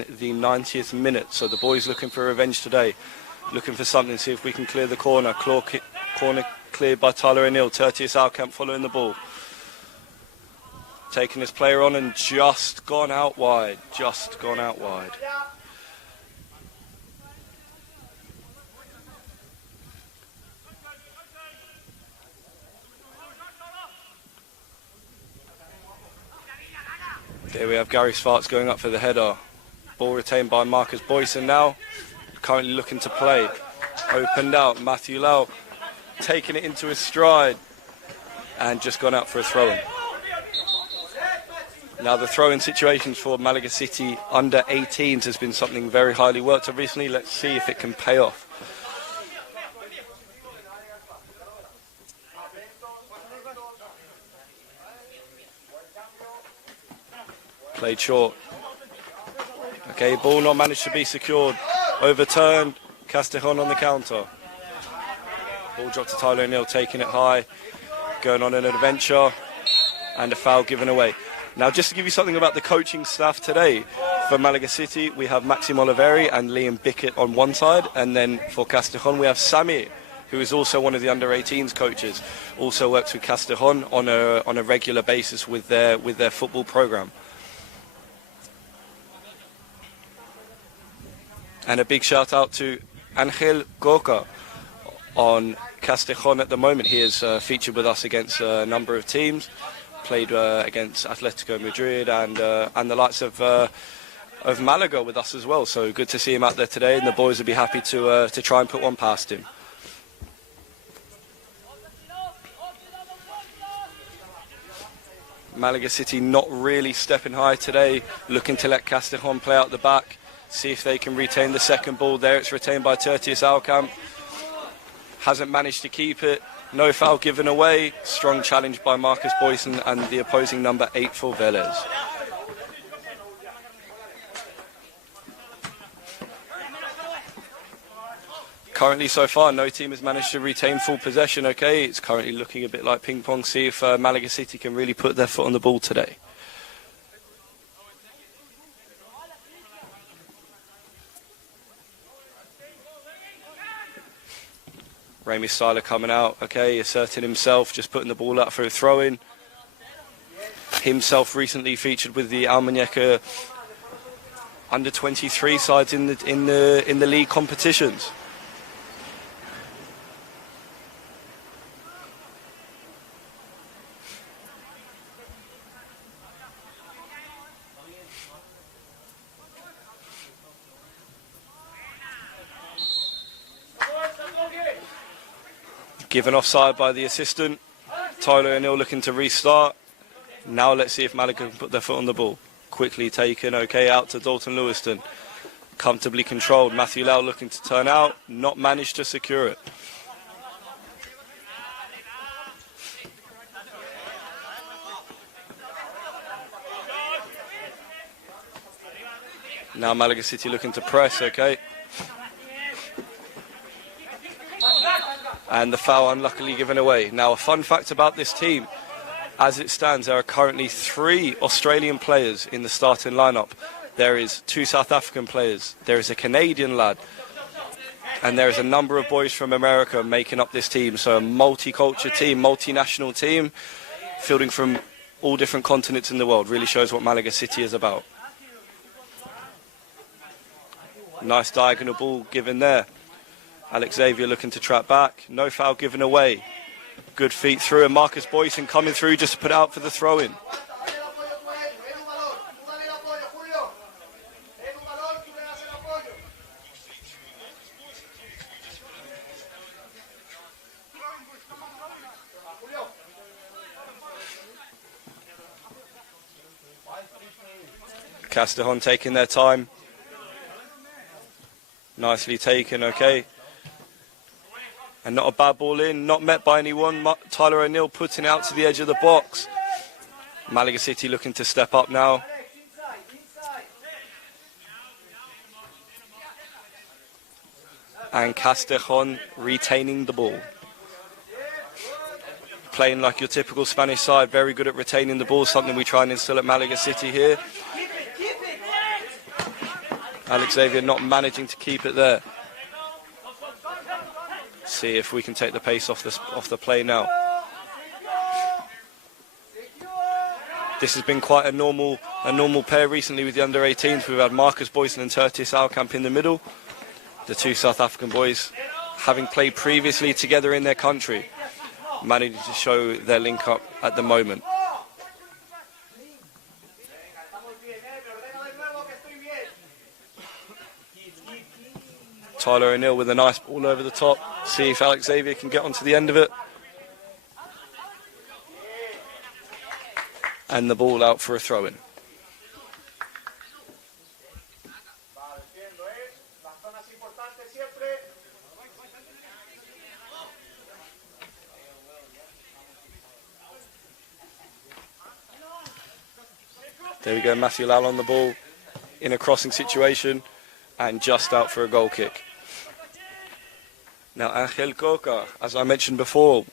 in the 90th minute. So the boys looking for revenge today, looking for something, see if we can clear the corner. Corner cleared by Tyler O'Neill. Tertius Alcamp following the ball. Taking his player on and just gone out wide. Just gone out wide. There we have Gary Svarts going up for the header. Ball retained by Marcus Boyson now. Currently looking to play. Opened out. Matthew Lau taking it into his stride. And just gone out for a throw-in. Now the throw-in situations for Malaga City under 18s has been something very highly worked on recently. Let's see if it can pay off. Played short. Okay, ball not managed to be secured. Overturned. Castejón on the counter. Ball dropped to Tyler O'Neill, taking it high. Going on an adventure. And a foul given away. Now, just to give you something about the coaching staff today, for Malaga City, we have Maxim Oliveri and Liam Bickett on one side. And then for Castejón, we have Samir, who is also one of the under-18s coaches. Also works with Castejón on a regular basis with their football program. And a big shout out to Angel Goca on Castejón at the moment. He is featured with us against a number of teams. Played against Atletico Madrid and the likes of Malaga with us as well. So good to see him out there today, and the boys will be happy to try and put one past him. Malaga City not really stepping high today, looking to let Castejón play out the back. See if they can retain the second ball there. It's retained by Tertius Alcamp. Hasn't managed to keep it. No foul given away. Strong challenge by Marcus Boyson and the opposing number 8 for Vélez. Currently, so far, no team has managed to retain full possession, okay? It's currently looking a bit like ping-pong. See if Malaga City can really put their foot on the ball today. Remy Styler coming out, okay, asserting himself, just putting the ball up for a throw-in. Himself recently featured with the Almuñecar under-23 sides in the league competitions. Given offside by the assistant. Tyler O'Neill looking to restart. Now let's see if Malaga can put their foot on the ball. Quickly taken, okay, out to Dalton Lewiston. Comfortably controlled. Matthew Lau looking to turn out. Not managed to secure it. Now Malaga City looking to press, okay. And the foul unluckily given away. Now, a fun fact about this team, as it stands, there are currently 3 Australian players in the starting lineup. There is 2 South African players. There is a Canadian lad. And there is a number of boys from America making up this team. So a multicultural team, multinational team, fielding from all different continents in the world. Really shows what Malaga City is about. Nice diagonal ball given there. Alex Xavier looking to trap back. No foul given away. Good feet through, and Marcus Boyson coming through just to put out for the throw-in. Castejón taking their time. Nicely taken, okay. And not a bad ball in, not met by anyone. Tyler O'Neill putting it out to the edge of the box. Malaga City looking to step up now. And Castejón retaining the ball. Playing like your typical Spanish side, very good at retaining the ball, something we try and instill at Malaga City here. Alex Xavier not managing to keep it there. See if we can take the pace off the play now. This has been quite a normal pair recently with the under-18s. We've had Marcus Boyson and Tertius Alkamp in the middle. The two South African boys, having played previously together in their country, managing to show their link up at the moment. Tyler O'Neill with a nice ball over the top. See if Alex Xavier can get onto the end of it. And the ball out for a throw-in. There we go, Matthew Lal on the ball in a crossing situation and just out for a goal kick. Now Angel Coca, as I mentioned before,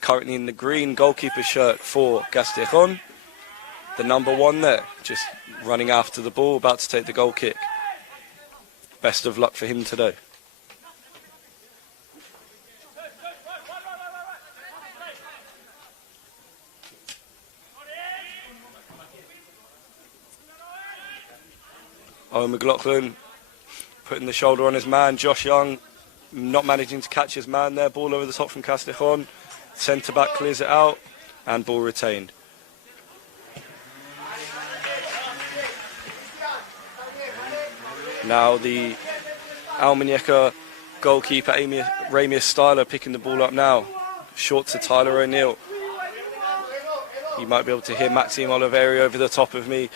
currently in the green goalkeeper shirt for Castejón. The number 1 there, just running after the ball, about to take the goal kick. Best of luck for him today. Owen McLaughlin putting the shoulder on his man. Josh Young not managing to catch his man there. Ball over the top from Castejón. Centre back clears it out and ball retained. Now the Almuñecar goalkeeper Ramius Styler picking the ball up now. Short to Tyler O'Neill. You might be able to hear Maxime Oliveri over the top of me,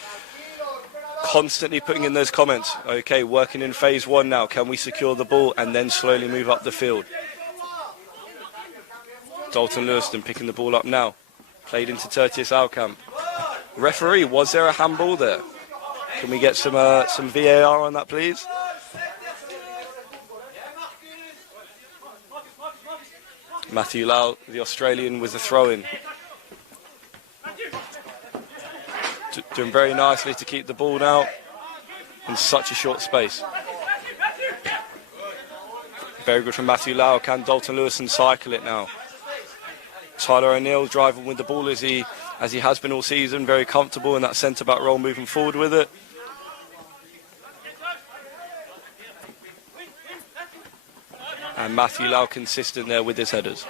constantly putting in those comments. Okay, working in phase 1 now. Can we secure the ball and then slowly move up the field? Dalton Lewiston picking the ball up now. Played into Tertius Alkamp. Referee, was there a handball there? Can we get some VAR on that, please? Matthew Lau, the Australian, with the throw-in. Doing very nicely to keep the ball now in such a short space. Very good from Matthew Lau. Can Dalton Lewiston cycle it now? Tyler O'Neill driving with the ball as he has been all season, very comfortable in that centre-back role, moving forward with it. And Matthew Lau consistent there with his headers.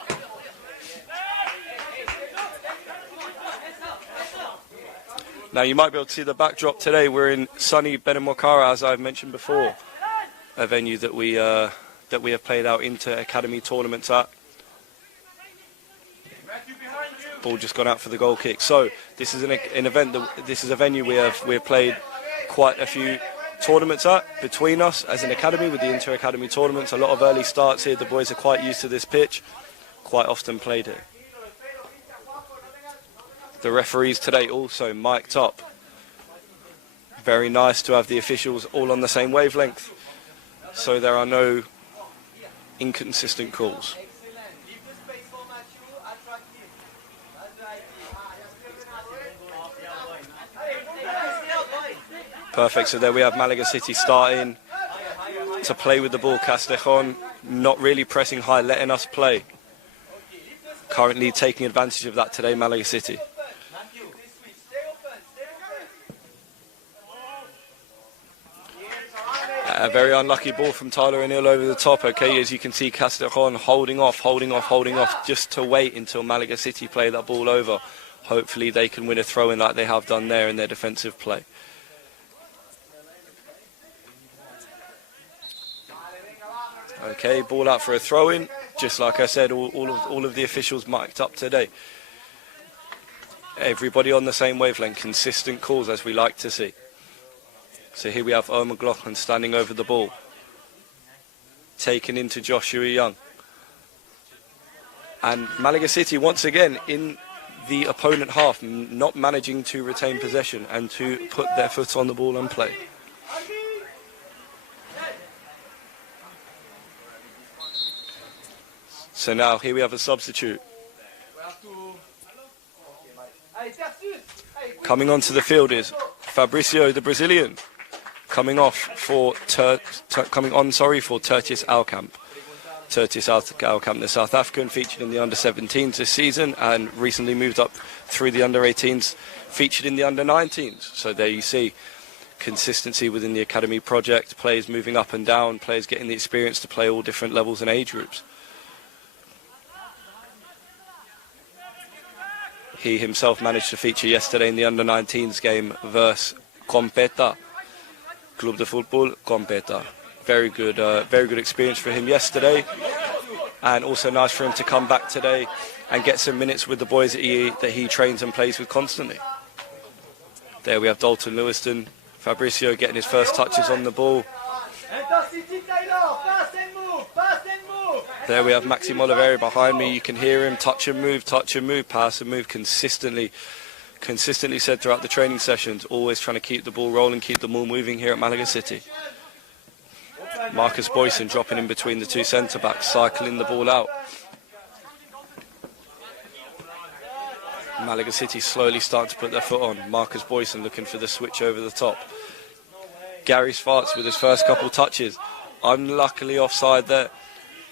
Now you might be able to see the backdrop today. We're in sunny Benamokara, as I've mentioned before, a venue that we have played our inter-academy tournaments at. Ball just gone out for the goal kick. So this is an event this is a venue we have played quite a few tournaments at between us as an academy with the inter-academy tournaments. A lot of early starts here. The boys are quite used to this pitch, quite often played here. The referees today also mic'd up. Very nice to have the officials all on the same wavelength, so there are no inconsistent calls. Perfect, so there we have Malaga City starting to play with the ball. Castejón not really pressing high, letting us play. Currently taking advantage of that today, Malaga City. A very unlucky ball from Tyler O'Neill over the top. Okay, as you can see, Castejón holding off, just to wait until Malaga City play that ball over. Hopefully they can win a throw-in like they have done there in their defensive play. Okay, ball out for a throw-in. Just like I said, all of the officials mic'd up today. Everybody on the same wavelength, consistent calls as we like to see. So here we have Owen McLaughlin standing over the ball, taken into Joshua Young. And Malaga City once again in the opponent half, not managing to retain possession and to put their foot on the ball and play. So now here we have a substitute. Coming onto the field is Fabricio, the Brazilian. coming on for Tertius Alcamp. Tertius Alcamp, the South African, featured in the under-17s this season and recently moved up through the under-18s, featured in the under-19s. So there you see consistency within the academy project, players moving up and down, players getting the experience to play all different levels and age groups. He himself managed to feature yesterday in the under-19s game versus Competa, Club de Football Competa. Very good experience for him yesterday, and also nice for him to come back today and get some minutes with the boys that he trains and plays with constantly. There we have Dalton Lewiston, Fabricio getting his first touches on the ball. There we have Maxim Oliveri behind me. You can hear him touch and move, pass and move consistently said throughout the training sessions, always trying to keep the ball rolling, keep the ball moving here at Malaga City. Marcus Boyson dropping in between the two centre-backs, cycling the ball out. Malaga City slowly starting to put their foot on. Marcus Boyson looking for the switch over the top. Gary Svarts with his first couple touches. Unluckily offside there.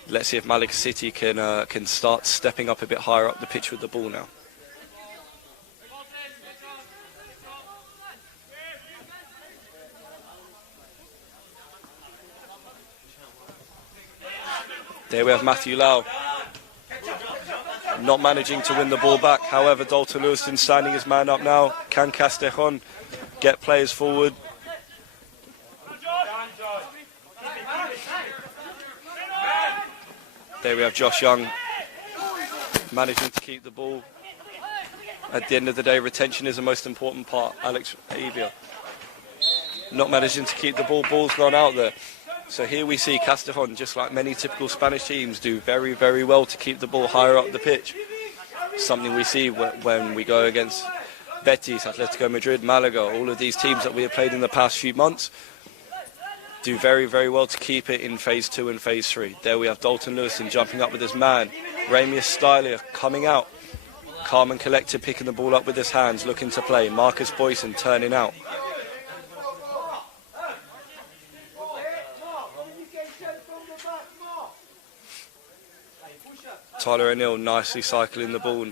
Let's see if Malaga City can start stepping up a bit higher up the pitch with the ball now. There we have Matthew Lau, not managing to win the ball back. However, Dalton Lewiston standing his man up now. Can Castejón get players forward? There we have Josh Young managing to keep the ball. At the end of the day, retention is the most important part. Alex Avia not managing to keep the ball. Ball's gone out there. So here we see Castejón, just like many typical Spanish teams, do very, very well to keep the ball higher up the pitch. Something we see when we go against Betis, Atletico Madrid, Malaga, all of these teams that we have played in the past few months do very, very well to keep it in phase 2 and phase 3. There we have Dalton Lewiston jumping up with his man. Ramius Styler coming out. Calm and collected, picking the ball up with his hands, looking to play. Marcus Boyson turning out. Tyler O'Neill nicely cycling the ball.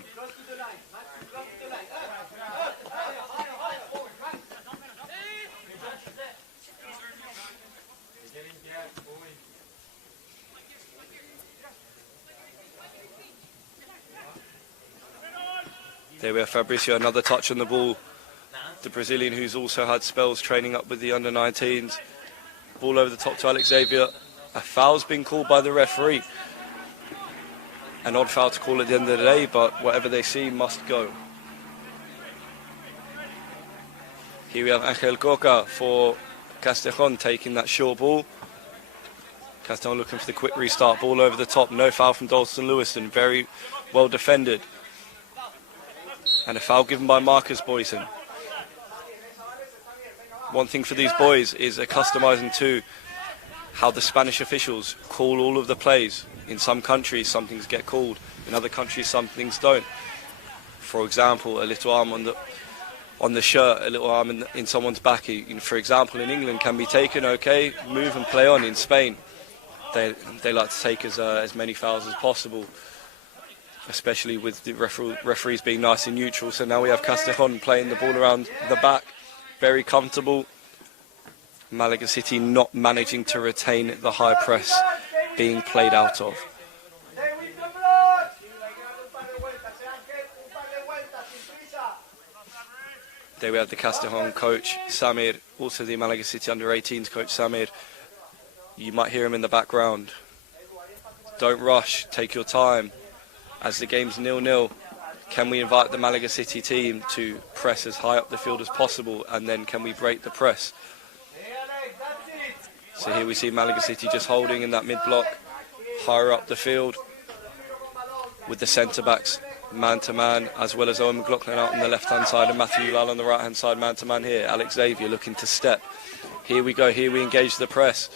There we have Fabricio, another touch on the ball. The Brazilian who's also had spells training up with the under-19s. Ball over the top to Alex Xavier. A foul's been called by the referee. An odd foul to call at the end of the day, but whatever they see must go. Here we have Angel Coca for Castejón taking that short ball. Castejón looking for the quick restart, ball over the top. No foul from Dalton Lewiston, very well defended. And a foul given by Marcus Boyson. One thing for these boys is they're customising to how the Spanish officials call all of the plays. In some countries, some things get called. In other countries, some things don't. For example, a little arm on the shirt, a little arm in someone's back. For example, in England, can be taken, okay, move and play on. In Spain, they like to take as many fouls as possible, especially with the referees being nice and neutral. So now we have Castejón playing the ball around the back, very comfortable. Malaga City not managing to retain the high press being played out of. There we have the Castejón coach, Samir, also the Malaga City under-18s coach, Samir. You might hear him in the background. Don't rush, take your time. As the game's 0-0, can we invite the Malaga City team to press as high up the field as possible, and then can we break the press? So here we see Malaga City just holding in that mid-block, higher up the field, with the centre-backs man-to-man, as well as Owen McLaughlin out on the left-hand side and Matthew Lal on the right-hand side man-to-man here. Alex Xavier looking to step. Here we go, here we engage the press.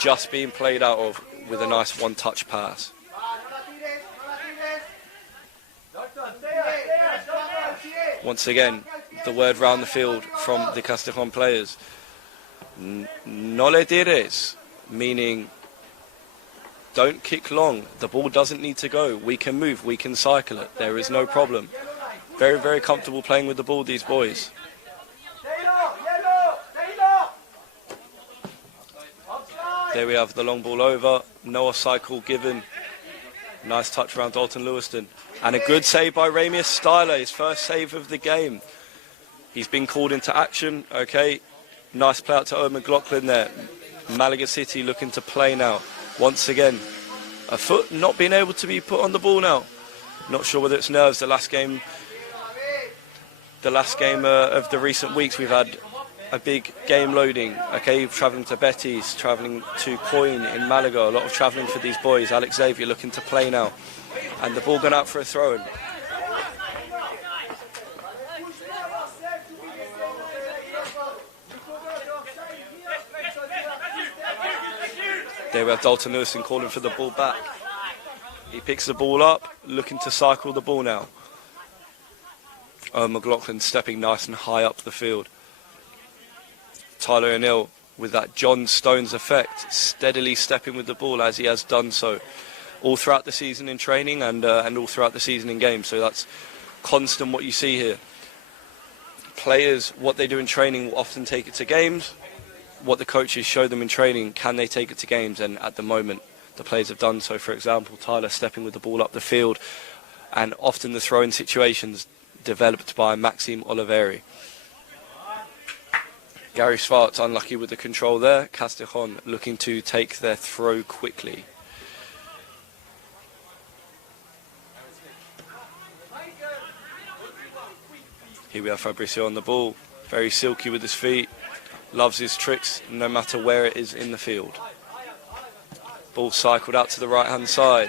Just being played out of with a nice one-touch pass. Once again, the word round the field from the Castejón players. No le tires, meaning don't kick long. The ball doesn't need to go. We can move, we can cycle it. There is no problem. Very, very comfortable playing with the ball, these boys. There we have the long ball over. No offside call given. Nice touch around Dalton Lewiston. And a good save by Ramius Styler, his first save of the game. He's been called into action, okay. Nice play out to Owen McLaughlin there. Malaga City looking to play now. Once again, a foot not being able to be put on the ball now. Not sure whether it's nerves. The last game of the recent weeks, we've had a big game loading. Okay, travelling to Betis, travelling to Coin in Malaga. A lot of travelling for these boys. Alex Xavier looking to play now. And the ball gone out for a throw-in. There we have Dalton Lewiston calling for the ball back. He picks the ball up, looking to cycle the ball now. McLaughlin stepping nice and high up the field. Tyler O'Neill with that John Stones effect, steadily stepping with the ball as he has done so all throughout the season in training and all throughout the season in games. So that's constant what you see here. Players, what they do in training will often take it to games. What the coaches show them in training, can they take it to games? And at the moment, the players have done so. For example, Tyler stepping with the ball up the field, and often the throw-in situations developed by Maxime Oliveri. Gary Schwartz unlucky with the control there. Castejón looking to take their throw quickly. Here we have Fabricio on the ball, very silky with his feet. Loves his tricks no matter where it is in the field. Ball cycled out to the right hand side.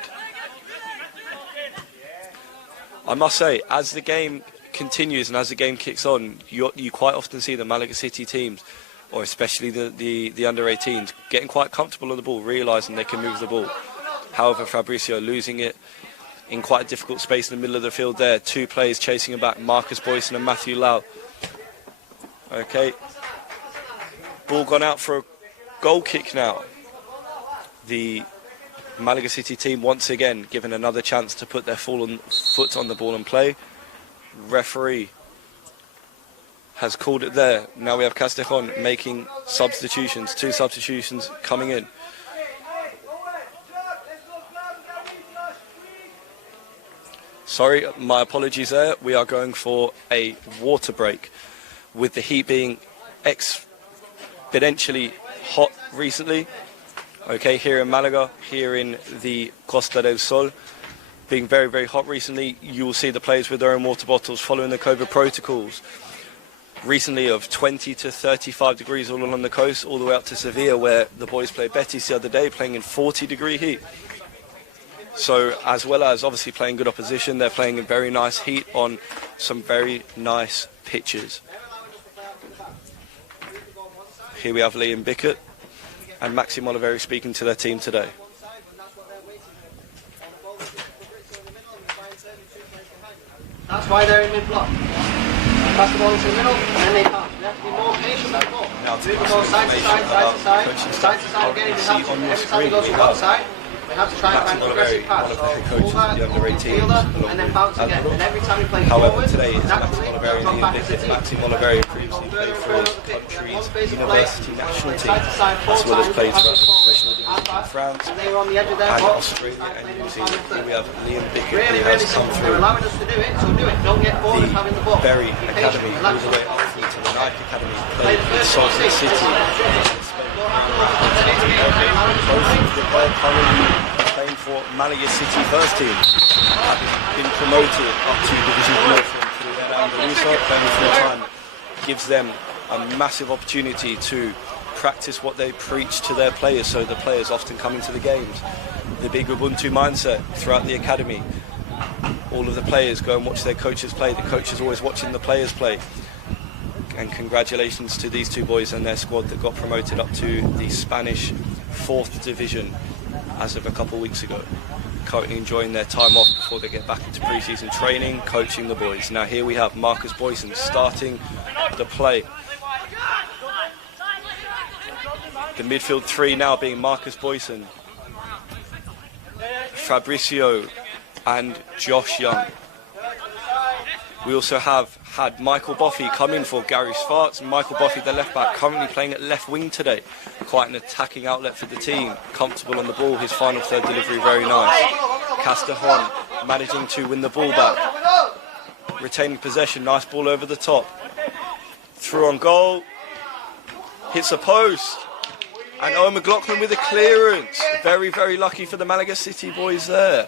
I must say, as the game continues and as the game kicks on, you quite often see the Malaga City teams, or especially the under-18s, getting quite comfortable on the ball, realising they can move the ball. However, Fabricio losing it in quite a difficult space in the middle of the field there. Two players chasing him back, Marcus Boyson and Matthew Lau. Okay. Ball gone out for a goal kick now. The Malaga City team once again given another chance to put their foot on the ball and play. Referee has called it there. Now we have Castejón making substitutions. Two substitutions coming in. Sorry, my apologies there. We are going for a water break. With the heat being exponentially hot recently, okay, here in Malaga, here in the Costa del Sol, being very, very hot recently, you will see the players with their own water bottles following the COVID protocols. Recently of 20 to 35 degrees all along the coast, all the way up to Sevilla, where the boys played Betis the other day, playing in 40-degree heat. So, as well as obviously playing good opposition, they're playing in very nice heat on some very nice pitches. Here we have Liam Bickett and Maxime Oliveri speaking to their team today. That's why they're in mid-block. Pass the ball into the middle, and then they pass. You have to be more patient than ball. Move the ball side to side, side to side again. Every time you go to one side, we have to try and find an aggressive pass. So over, fielder, and then bounce again. And every time you play forward, today is naturally, Maxime Oliveri, come back to the team. Maxime Oliveri previously played for country's university national team, as well as played for professional division in France and they were on the edge of their and box. Australia and New Zealand. Here we have Liam Bickett, Really, who really has come simple. They're through allowing us to do it, so do it. Don't get bored of having the ball. the Berry Academy, all the way up through to the Nike Academy, played with Salt Lake City. Both of the players currently playing for Malaga City first team have been promoted up to Division 4 from Andalusia. Playing full-time gives them a massive opportunity to practice what they preach to their players, so the players often come into the games. The big Ubuntu mindset throughout the academy. All of the players go and watch their coaches play. The coach is always watching the players play. And congratulations to these two boys and their squad that got promoted up to the Spanish 4th division as of a couple of weeks ago. Currently enjoying their time off before they get back into pre-season training, coaching the boys. Now here we have Marcus Boyson starting the play. The midfield three now being Marcus Boyson, Fabricio and Josh Young. We also have had Michael Boffey come in for Gary Svarts. Michael Boffey, the left back, currently playing at left wing today. Quite an attacking outlet for the team. Comfortable on the ball. His final third delivery, very nice. Castejón managing to win the ball back. Retaining possession, nice ball over the top. Through on goal. Hits a post. And Owen McLaughlin with a clearance. Very, very lucky for the Malaga City boys there.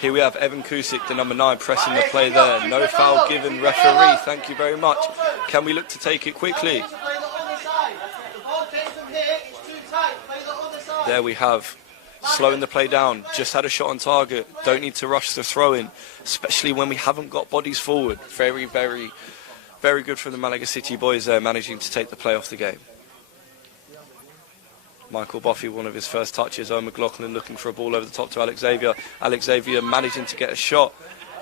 Here we have Evan Kusic, the number 9, pressing the play there. No foul given, referee. Thank you very much. Can we look to take it quickly? There we have, slowing the play down. Just had a shot on target. Don't need to rush the throw in, especially when we haven't got bodies forward. Very, very, very good from the Malaga City boys there, managing to take the play off the game. Michael Boffey, one of his first touches. Owen McLaughlin looking for a ball over the top to Alex Xavier. Alex Xavier managing to get a shot.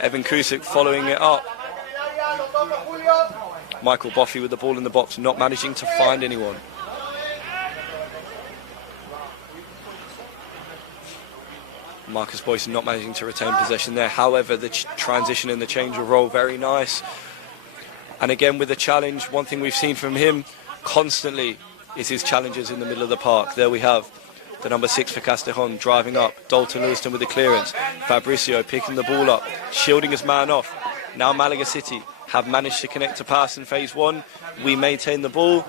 Evan Kusic following it up. Michael Boffey with the ball in the box, not managing to find anyone. Marcus Boyson not managing to retain possession there. However, the transition and the change of role, very nice. And again with the challenge, one thing we've seen from him constantly is his challenges in the middle of the park. There we have the number 6 for Castejón driving up. Dalton Lewiston with the clearance. Fabricio picking the ball up, shielding his man off. Now Malaga City have managed to connect to pass in phase 1. We maintain the ball,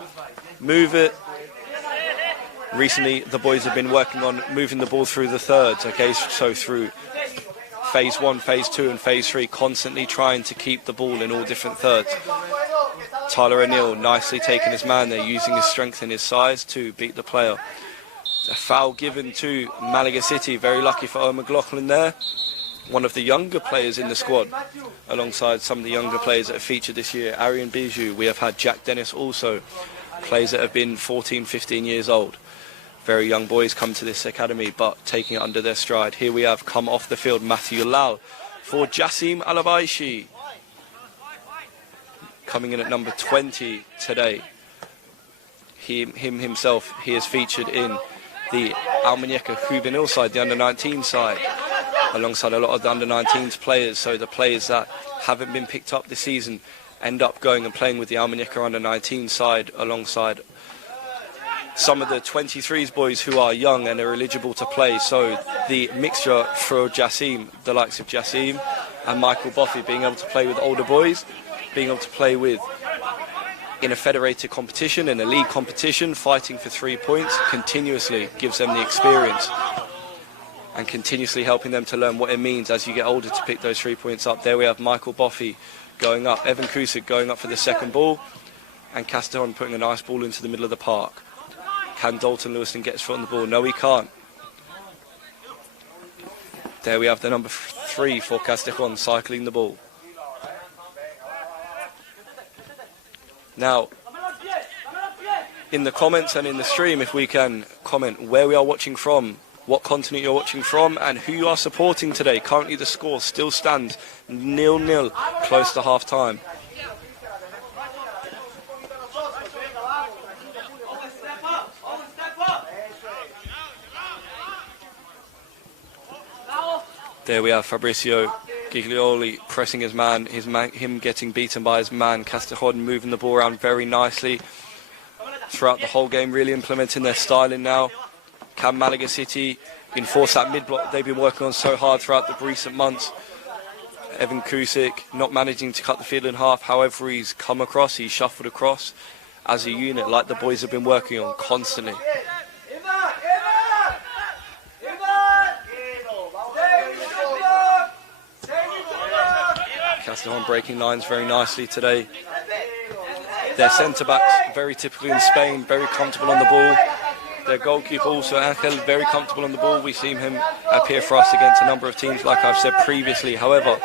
move it. Recently, the boys have been working on moving the ball through the thirds, okay? So through phase 1, phase 2 and phase 3, constantly trying to keep the ball in all different thirds. Tyler O'Neill nicely taking his man there, using his strength and his size to beat the player. A foul given to Malaga City. Very lucky for Owen McLaughlin there. One of the younger players in the squad, alongside some of the younger players that have featured this year. Arian Bijou. We have had Jack Dennis also. Players that have been 14, 15 years old. Very young boys come to this academy, but taking it under their stride. Here we have come off the field Matthew Lal for Jassim Alabaishi. Coming in at number 20 today. Him himself, he is featured in the Almuñecar Juvenil side, the under-19 side, alongside a lot of the under-19s players. So the players that haven't been picked up this season end up going and playing with the Almuñecar under-19 side, alongside some of the 23s boys who are young and are eligible to play. So the mixture for Jassim, the likes of Jassim and Michael Boffey, being able to play with older boys, being able to play with in a federated competition, in a league competition, fighting for 3 points, continuously gives them the experience and continuously helping them to learn what it means as you get older to pick those 3 points up. There we have Michael Boffey going up, Evan Kusic going up for the second ball, and Castejón putting a nice ball into the middle of the park. Can Dalton Lewiston get his foot on the ball? No, he can't. There we have the number 3 for Castejón cycling the ball. Now, in the comments and in the stream, if we can comment where we are watching from, what continent you're watching from, and who you are supporting today. Currently the score still stands 0-0, close to half-time. There we have Fabricio Giglioli pressing his man, him getting beaten by his man. Castejón moving the ball around very nicely throughout the whole game, really implementing their styling now. Can Malaga City enforce that mid-block they've been working on so hard throughout the recent months? Evan Kusic not managing to cut the field in half. However, he's come across, he's shuffled across as a unit like the boys have been working on constantly. Castejón breaking lines very nicely today. Their centre-backs, very typical in Spain, very comfortable on the ball. Their goalkeeper also, Angel, very comfortable on the ball. We've seen him appear for us against a number of teams, like I've said previously. However,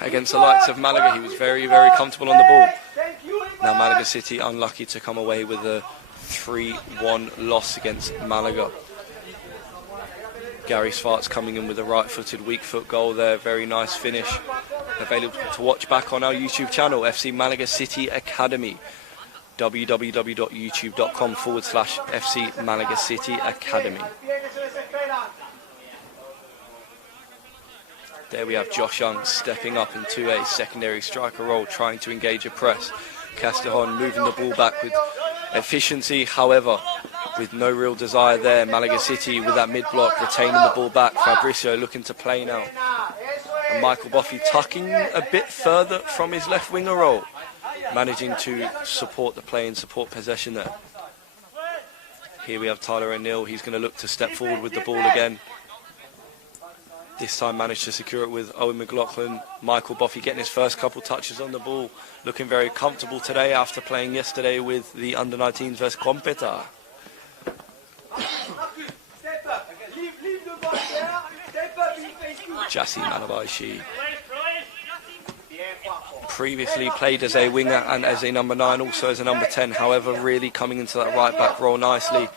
against the likes of Malaga, he was very, very comfortable on the ball. Now Malaga City unlucky to come away with a 3-1 loss against Malaga. Gary Svarts coming in with a right-footed, weak-foot goal there. Very nice finish available to watch back on our YouTube channel, FC Malaga City Academy. www.youtube.com/FC Malaga City Academy. There we have Josh Young stepping up into a secondary striker role, trying to engage a press. Castejón moving the ball back with efficiency, however, with no real desire there. Malaga City with that mid-block, retaining the ball back. Fabricio looking to play now. And Michael Buffy tucking a bit further from his left winger role, managing to support the play and support possession there. Here we have Tyler O'Neill. He's going to look to step forward with the ball again. This time managed to secure it with Owen McLaughlin. Michael Buffy getting his first couple touches on the ball. Looking very comfortable today after playing yesterday with the under-19s versus Competa. Jassim Alabaishi previously played as a winger and as a number 9, also as a number 10. However, really coming into that right-back role nicely.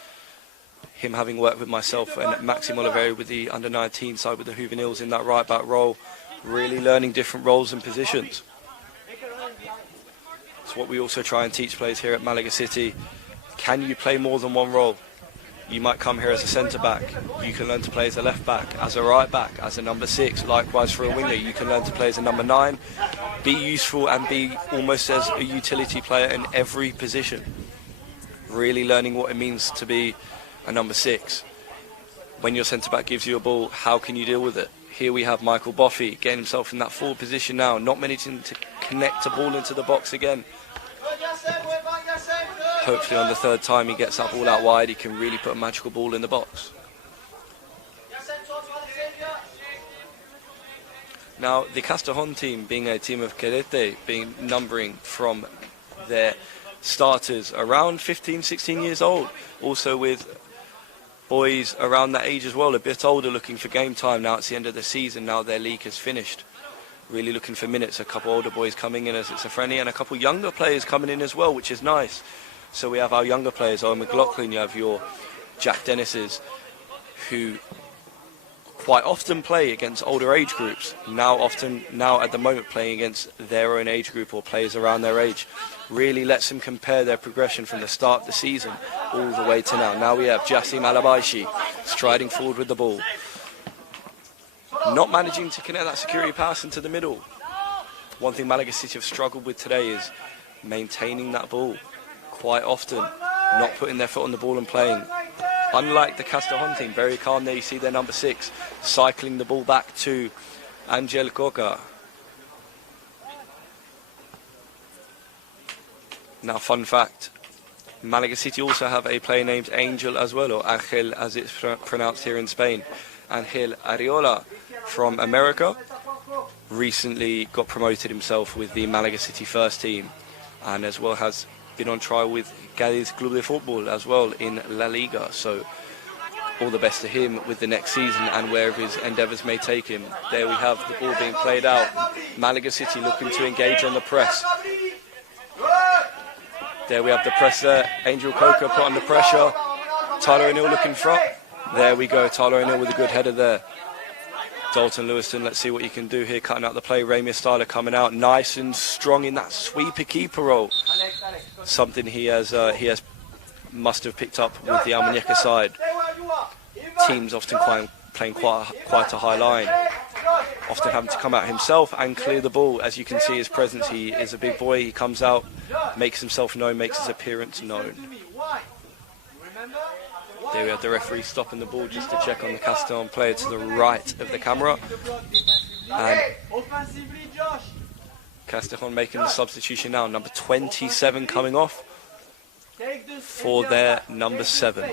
Him having worked with myself and Maxime Oliveri with the under-19 side with the juveniles in that right-back role, really learning different roles and positions. It's what we also try and teach players here at Malaga City. Can you play more than one role? You might come here as a centre-back. You can learn to play as a left-back, as a right-back, as a number 6. Likewise for a winger, you can learn to play as a number 9. Be useful and be almost as a utility player in every position. Really learning what it means to be a number 6. When your centre-back gives you a ball, how can you deal with it? Here we have Michael Buffy getting himself in that forward position now, not managing to connect a ball into the box again. Hopefully on the third time he gets that ball out wide, he can really put a magical ball in the box. Now, the Castejón team, being a team of cadete, being numbering from their starters around 15, 16 years old, also with boys around that age as well, a bit older, looking for game time. Now it's the end of the season, now their league has finished. Really looking for minutes. A couple older boys coming in as it's a friendly, and a couple younger players coming in as well, which is nice. So we have our younger players, Owen McLaughlin, you have your Jack Dennis's, who quite often play against older age groups. Now at the moment playing against their own age group or players around their age. Really lets them compare their progression from the start of the season all the way to now. Now we have Jassim Alabaishi striding forward with the ball. Not managing to connect that security pass into the middle. One thing Malaga City have struggled with today is maintaining that ball. Quite often not putting their foot on the ball and playing. Unlike the Castejón team, very calm there. You see their number 6 cycling the ball back to Angel Coca. Now, fun fact, Malaga City also have a player named Angel as well, or Ángel as it's pronounced here in Spain. Ángel Ariola from America recently got promoted himself with the Malaga City first team, and as well has been on trial with Cádiz Club de Football as well in La Liga. So all the best to him with the next season and wherever his endeavours may take him. There we have the ball being played out. Malaga City looking to engage on the press. There we have the press there. Angel Coca put under pressure. Tyler O'Neill looking front. There we go. Tyler O'Neill with a good header there. Dalton Lewiston, let's see what he can do here, cutting out the play. Rami Estala coming out nice and strong in that sweeper keeper role. Something he must have picked up with the Almuñecar side. Teams often playing quite a high line. Often having to come out himself and clear the ball. As you can see his presence, he is a big boy. He comes out, makes himself known, makes his appearance known. There we have the referee stopping the ball just to check on the Castejón player to the right of the camera. And Castejón making the substitution now. Number 27 coming off for their number 7.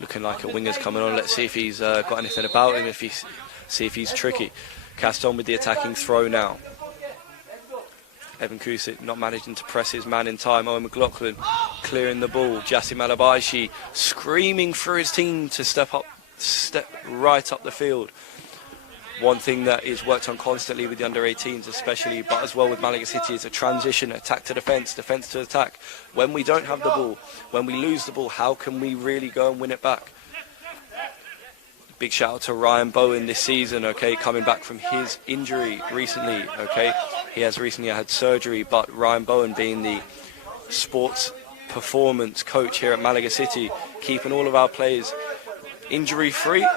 Looking like a winger's coming on. Let's see if he's got anything about him, see if he's tricky. Castejón with the attacking throw now. Evan Kusic not managing to press his man in time. Owen McLaughlin clearing the ball. Jassim Alabaishi screaming for his team to step right up the field. One thing that is worked on constantly with the under-18s especially, but as well with Malaga City, is a transition, attack to defence, defence to attack. When we don't have the ball, when we lose the ball, how can we really go and win it back? Big shout out to Ryan Bowen this season, okay, coming back from his injury recently, okay. He has recently had surgery, but Ryan Bowen being the sports performance coach here at Malaga City, keeping all of our players injury-free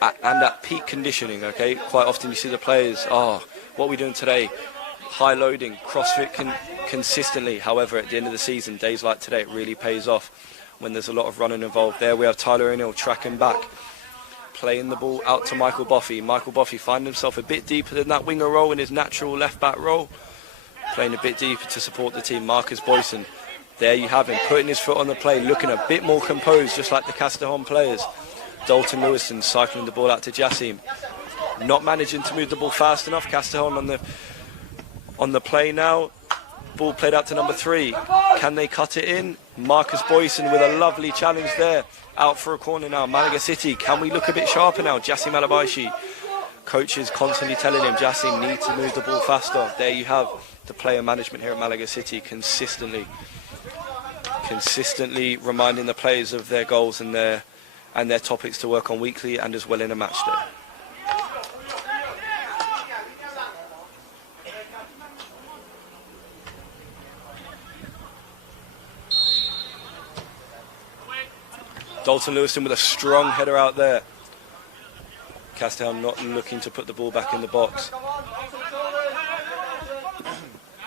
and at peak conditioning, okay. Quite often you see the players, what are we doing today? High loading, CrossFit consistently. However, at the end of the season, days like today, it really pays off when there's a lot of running involved. There we have Tyler O'Neill tracking back, playing the ball out to Michael Boffey. Michael Boffey finding himself a bit deeper than that winger role in his natural left-back role. Playing a bit deeper to support the team. Marcus Boyson, there you have him, putting his foot on the play, looking a bit more composed, just like the Castejón players. Dalton Lewiston cycling the ball out to Jassim. Not managing to move the ball fast enough. Castejón on the play now. Ball played out to number 3. Can they cut it in? Marcus Boyson with a lovely challenge there. Out for a corner now. Malaga City, can we look a bit sharper now? Jassim Alabaishi. Coach is constantly telling him, Jassim, need to move the ball faster. There you have the player management here at Malaga City, consistently reminding the players of their goals and their topics to work on weekly and as well in a match day. Dalton Lewiston with a strong header out there. Castejón not looking to put the ball back in the box.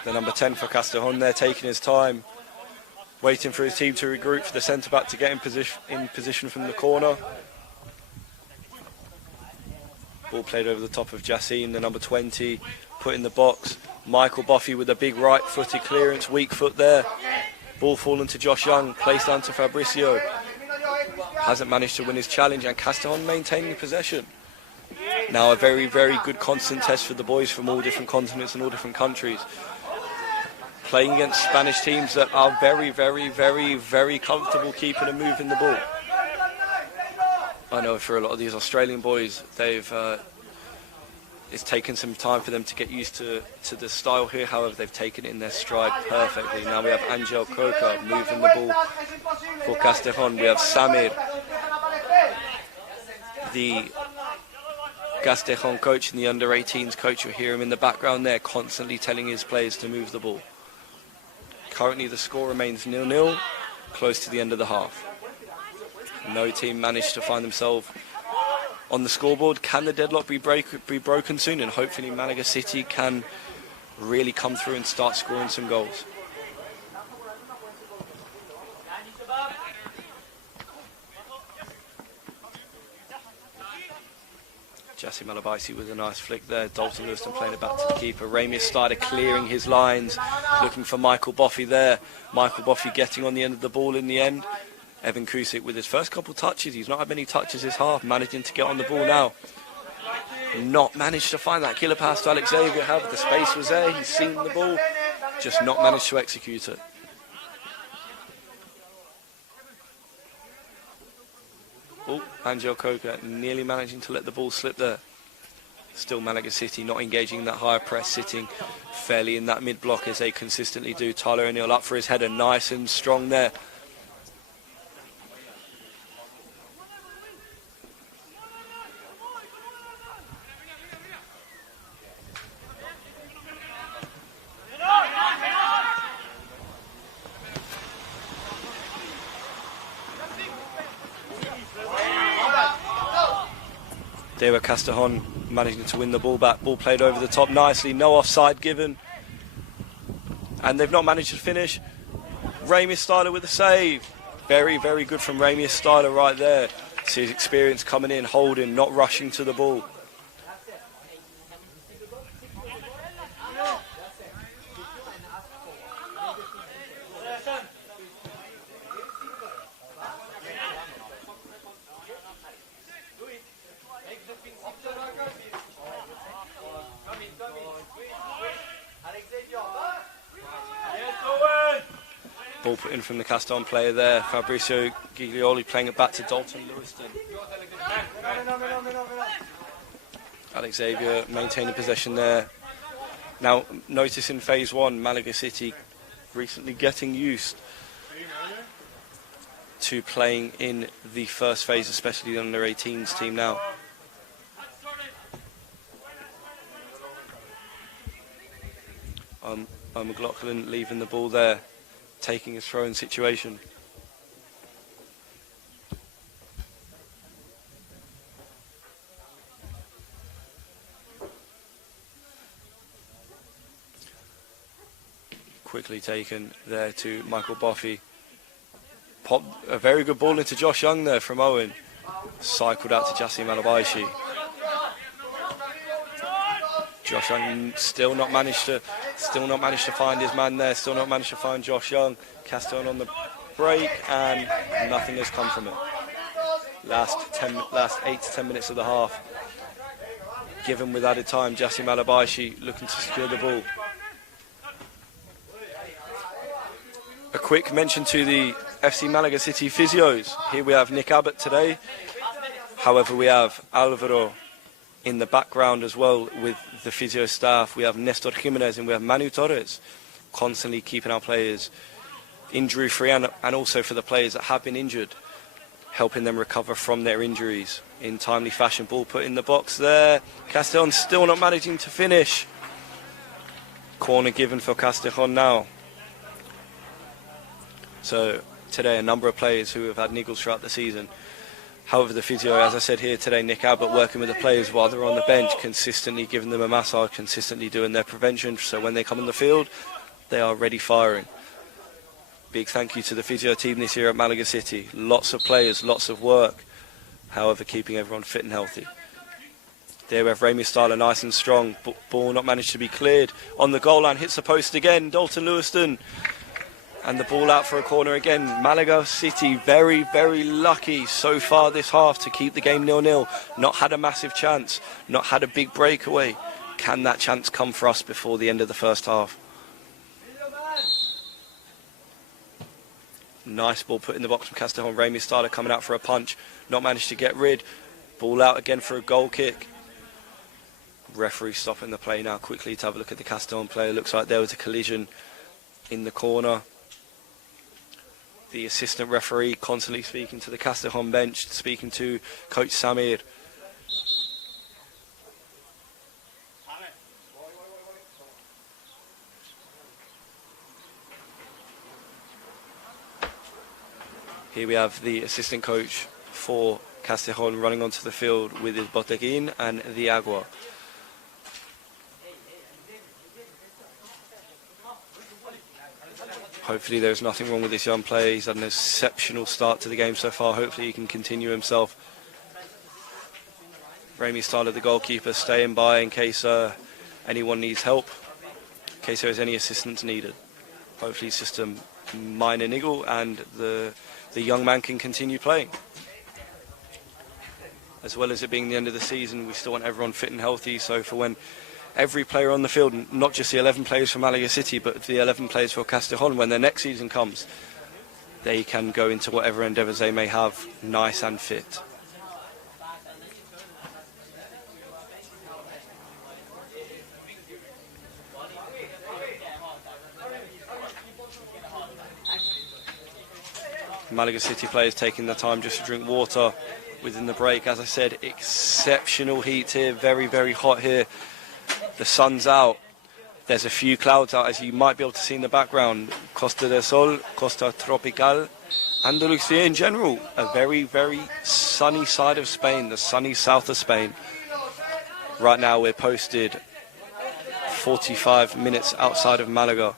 The number 10 for Castejón there, taking his time, waiting for his team to regroup, for the centre-back to get in position from the corner. Ball played over the top of Jassim, the number 20, put in the box. Michael Boffey with a big right-footed clearance, weak foot there. Ball fallen to Josh Young, placed down to Fabricio. Hasn't managed to win his challenge, and Castejón maintaining possession. Now a very, very good constant test for the boys from all different continents and all different countries. Playing against Spanish teams that are very, very, very, very comfortable keeping and moving the ball. I know for a lot of these Australian boys, it's taken some time for them to get used to the style here. However, they've taken it in their stride perfectly. Now we have Angel Coca moving the ball for Castejón. We have Samir, the Castejón coach and the under-18s coach. You'll hear him in the background there, constantly telling his players to move the ball. Currently the score remains 0-0, close to the end of the half. No team managed to find themselves on the scoreboard. Can the deadlock be broken soon? And hopefully Malaga City can really come through and start scoring some goals. Jassim Alabaisi with a nice flick there. Dalton Lewiston playing it back to the keeper. Ramius started clearing his lines, looking for Michael Boffey there. Michael Boffey getting on the end of the ball in the end. Evan Kusic with his first couple touches. He's not had many touches this half, managing to get on the ball now. Not managed to find that killer pass to Alex Xavier. However, the space was there. He's seen the ball, just not managed to execute it. Oh, Angel Coca nearly managing to let the ball slip there. Still Malaga City not engaging in that higher press, sitting fairly in that mid-block as they consistently do. Tyler O'Neill up for his header, nice and strong there. There were Castejón managing to win the ball back. Ball played over the top nicely. No offside given. And they've not managed to finish. Ramius Styler with a save. Very, very good from Ramius Styler right there. See his experience coming in, holding, not rushing to the ball. Ball put in from the Castejón player there. Fabricio Giglioli playing it back to Dalton Lewiston. Alex Xavier maintaining possession there. Now, notice in phase 1, Malaga City recently getting used to playing in the first phase, especially the under-18s team now. McLaughlin leaving the ball there, taking his throw-in situation. Quickly taken there to Michael Boffey. Popped a very good ball into Josh Young there from Owen. Cycled out to Jassim Alabaishi. Josh Young still not managed to find his man there. Still not managed to find Josh Young. Castejón on the break, and nothing has come from it. Last 8 to 10 minutes of the half. Given with added time, Jassim Alabaishi looking to secure the ball. A quick mention to the FC Malaga City physios. Here we have Nick Abbott today. However, we have Alvaro in the background as well with the physio staff. We have Nestor Jimenez and we have Manu Torres, constantly keeping our players injury free, and also for the players that have been injured, helping them recover from their injuries in timely fashion. Ball put in the box there. Castejón still not managing to finish. Corner given for Castejón now. So today a number of players who have had niggles throughout the season. However, the physio, as I said here today, Nick Abbott, working with the players while they're on the bench, consistently giving them a massage, consistently doing their prevention, so when they come on the field, they are ready firing. Big thank you to the physio team this year at Malaga City. Lots of players, lots of work, however, keeping everyone fit and healthy. There we have Remy Styler, nice and strong. Ball not managed to be cleared. On the goal line, hits the post again. Dalton Lewiston. And the ball out for a corner again. Malaga City very, very lucky so far this half to keep the game 0-0. Not had a massive chance. Not had a big breakaway. Can that chance come for us before the end of the first half? Nice ball put in the box from Castejón. Remy Styler coming out for a punch. Not managed to get rid. Ball out again for a goal kick. Referee stopping the play now quickly to have a look at the Castejón player. Looks like there was a collision in the corner. The assistant referee constantly speaking to the Castejón bench, speaking to Coach Samir. Here we have the assistant coach for Castejón running onto the field with his botequín and the agua. Hopefully there's nothing wrong with this young player. He's had an exceptional start to the game so far. Hopefully he can continue himself. Remy Styler, the goalkeeper, staying by in case anyone needs help, in case there is any assistance needed. Hopefully it's just a minor niggle and the young man can continue playing. As well as it being the end of the season, we still want everyone fit and healthy, so for when every player on the field, not just the 11 players from Malaga City, but the 11 players for Castejón, when their next season comes, they can go into whatever endeavours they may have, nice and fit. Malaga City players taking the time just to drink water within the break. As I said, exceptional heat here, very, very hot here. The sun's out. There's a few clouds out, as you might be able to see in the background. Costa del Sol, Costa Tropical, Andalusia in general. A very, very sunny side of Spain, the sunny south of Spain. Right now we're posted 45 minutes outside of Malaga.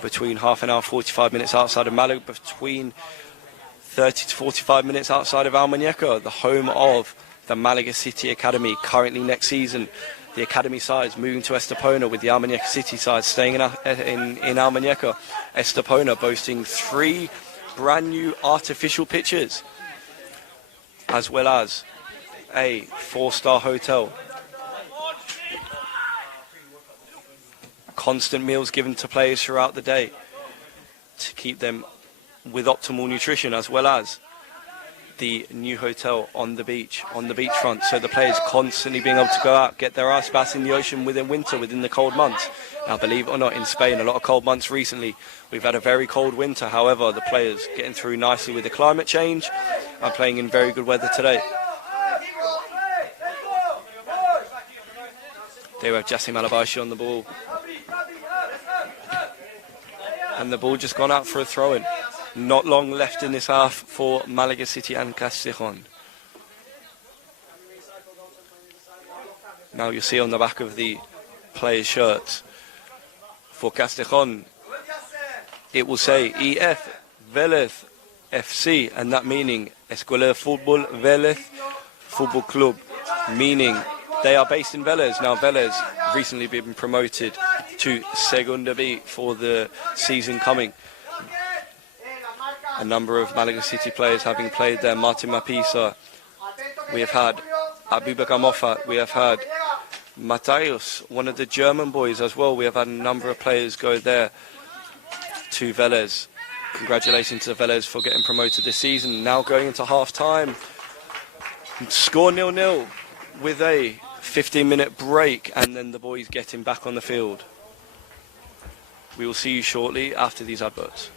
Between half an hour, 45 minutes outside of Malaga. Between 30 to 45 minutes outside of Almuñecar, the home of the Malaga City Academy. Currently next season, the academy sides moving to Estepona, with the Almuñecar City side staying in Almuñecar. Estepona boasting 3 brand new artificial pitches, as well as a 4-star hotel. Constant meals given to players throughout the day to keep them with optimal nutrition, as well as the new hotel on the beachfront, so the players constantly being able to go out, get their ice baths in the ocean within winter, within the cold months. Now, believe it or not, in Spain, a lot of cold months recently. We've had a very cold winter. However, the players getting through nicely with the climate change and playing in very good weather today. There we have Jassim Alabashi on the ball. And the ball just gone out for a throw-in. Not long left in this half for Malaga City and Castejón. Now you'll see on the back of the players' shirts for Castejón, it will say EF Vélez FC, and that meaning Escuela de Fútbol Vélez Football Club, meaning they are based in Vélez. Now Vélez recently been promoted to Segunda B for the season coming. A number of Malaga City players having played there. Martin Mapisa, we have had Abubakar Moffat, we have had Matthäus, one of the German boys as well. We have had a number of players go there to Vélez. Congratulations to Vélez for getting promoted this season. Now going into half-time. Score 0-0 with a 15-minute break, and then the boys getting back on the field. We will see you shortly after these adverts.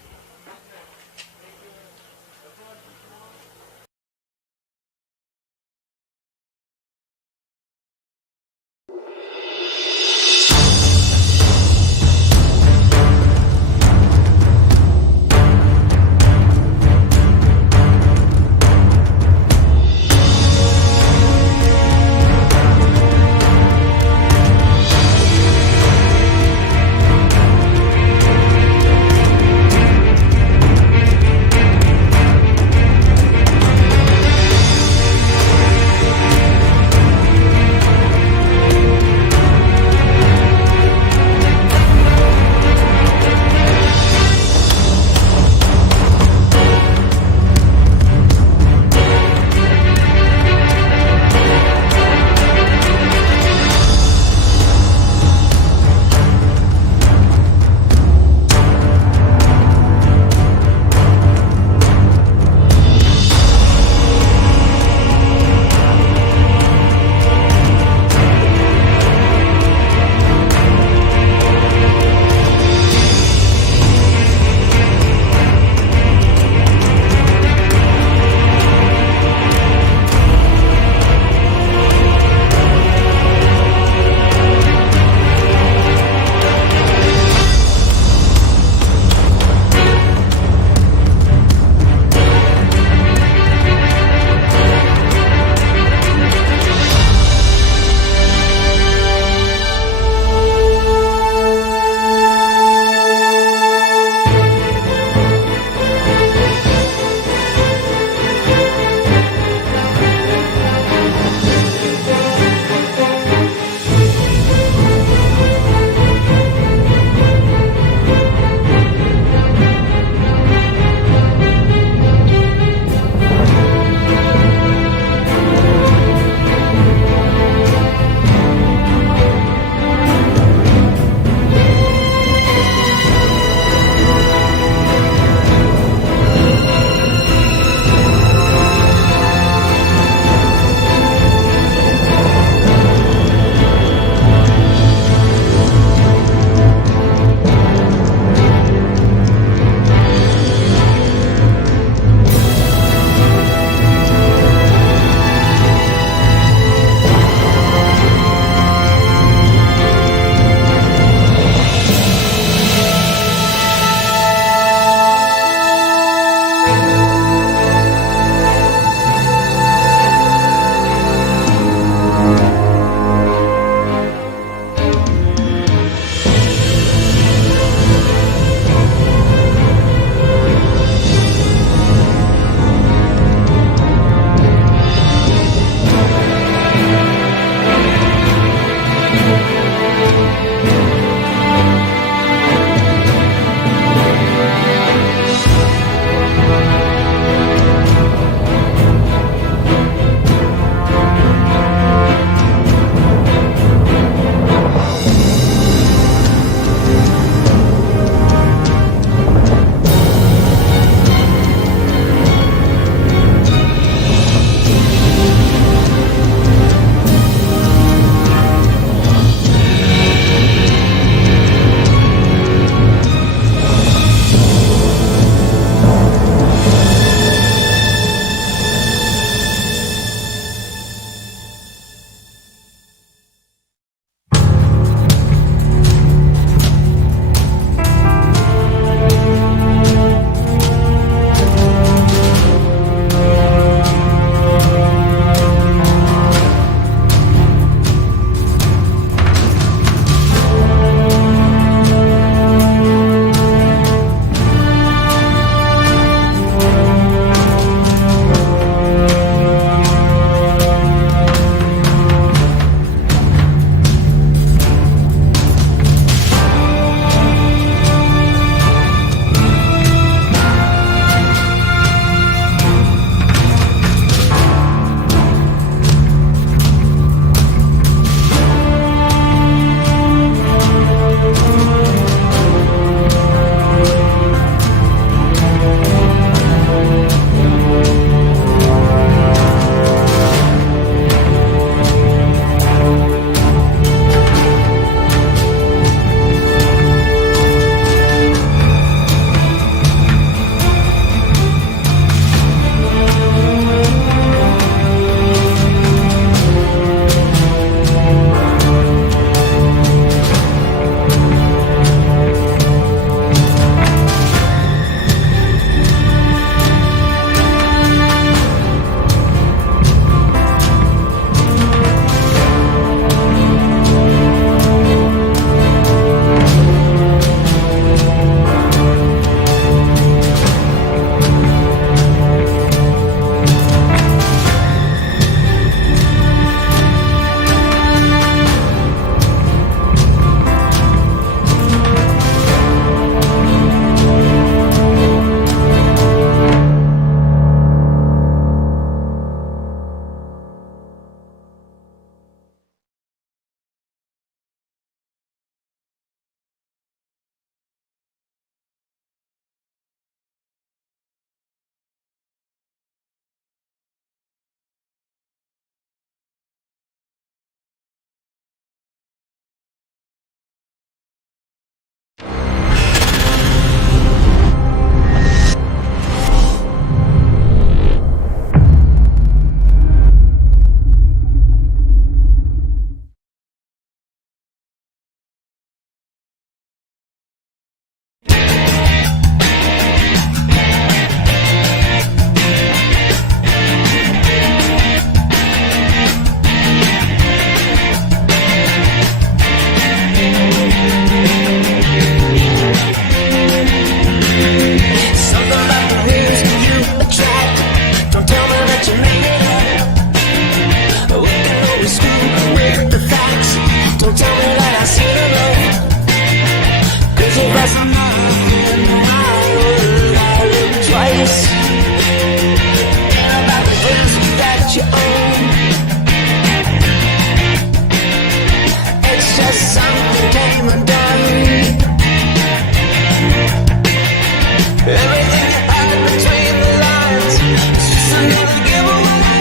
Everything you hide between the lines, just another giveaway.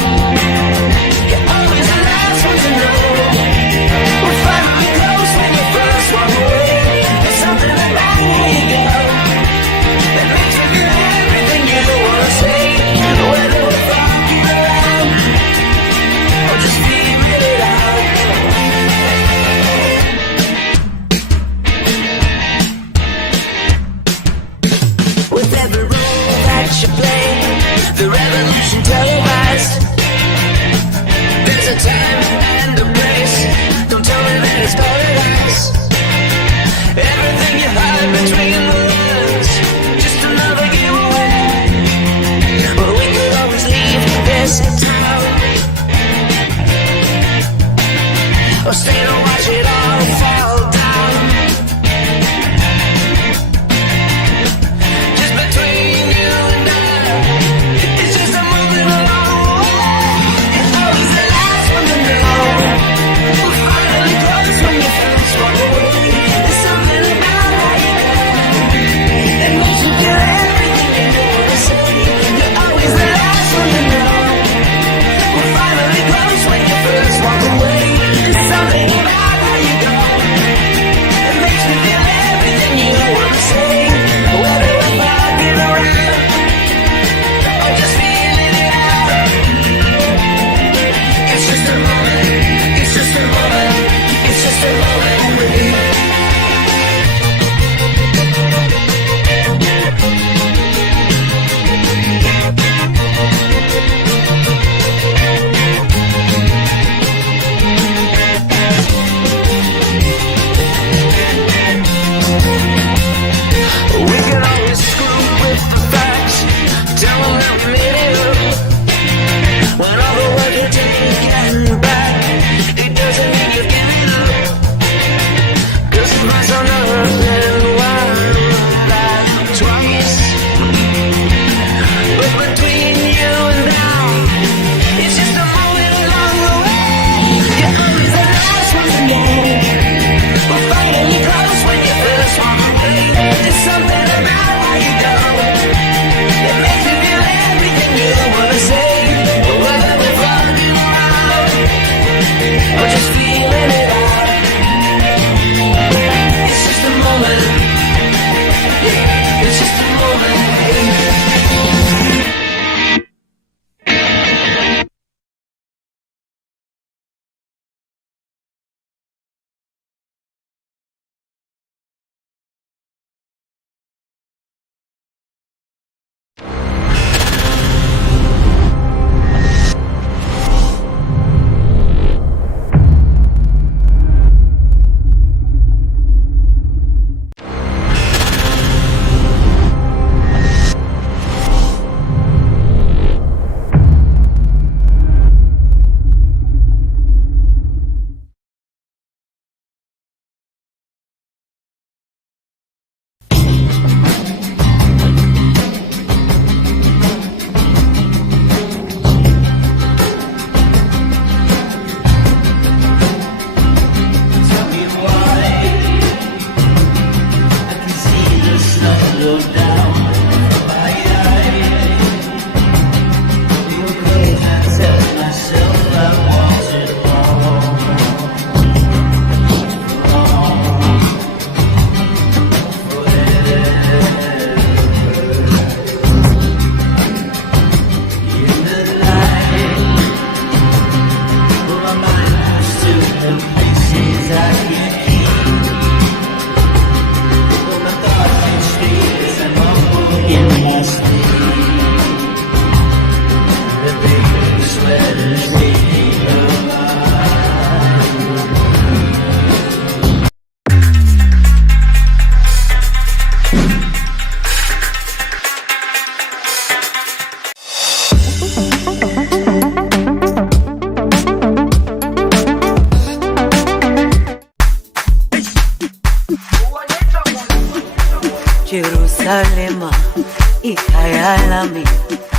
You're always the last one to know. We're finally close when you first walk away. There's something about where you go that makes me feel everything you wanna say. Whether we're fucking around or just figuring it out. With every role that you play, the revolution televised. There's a time and a place. Don't tell me that it's paradise. Everything you hide between the lines, just another giveaway. Well, we could always leave this town, or stay to watch it all fall down. Just between you and I, it's just a moving along. You're always the last one to know. We're finally close when you first walk away. There's something about how you go that makes you feel everything you wanna say. You're always the last one to know. We're finally close when you first walk away. There's something about how you go that makes me feel everything you wanna say. Whether we're walking around or just feeling it out, it's just a moment. It's just a moment. It's just a moment with you. We can always screw with the facts, tell them that we made it up. When all the work you take and back, it doesn't mean you give it up. 'Cause it might sound nothing while like twice. But between you and now, it's just a moment along the way. You're always the last one to know. We're finally close when you first walk away. There's something about how you go that makes me feel everything you wanna say. Whether we're running around or just feeling it out, it's just a moment. It's just a moment.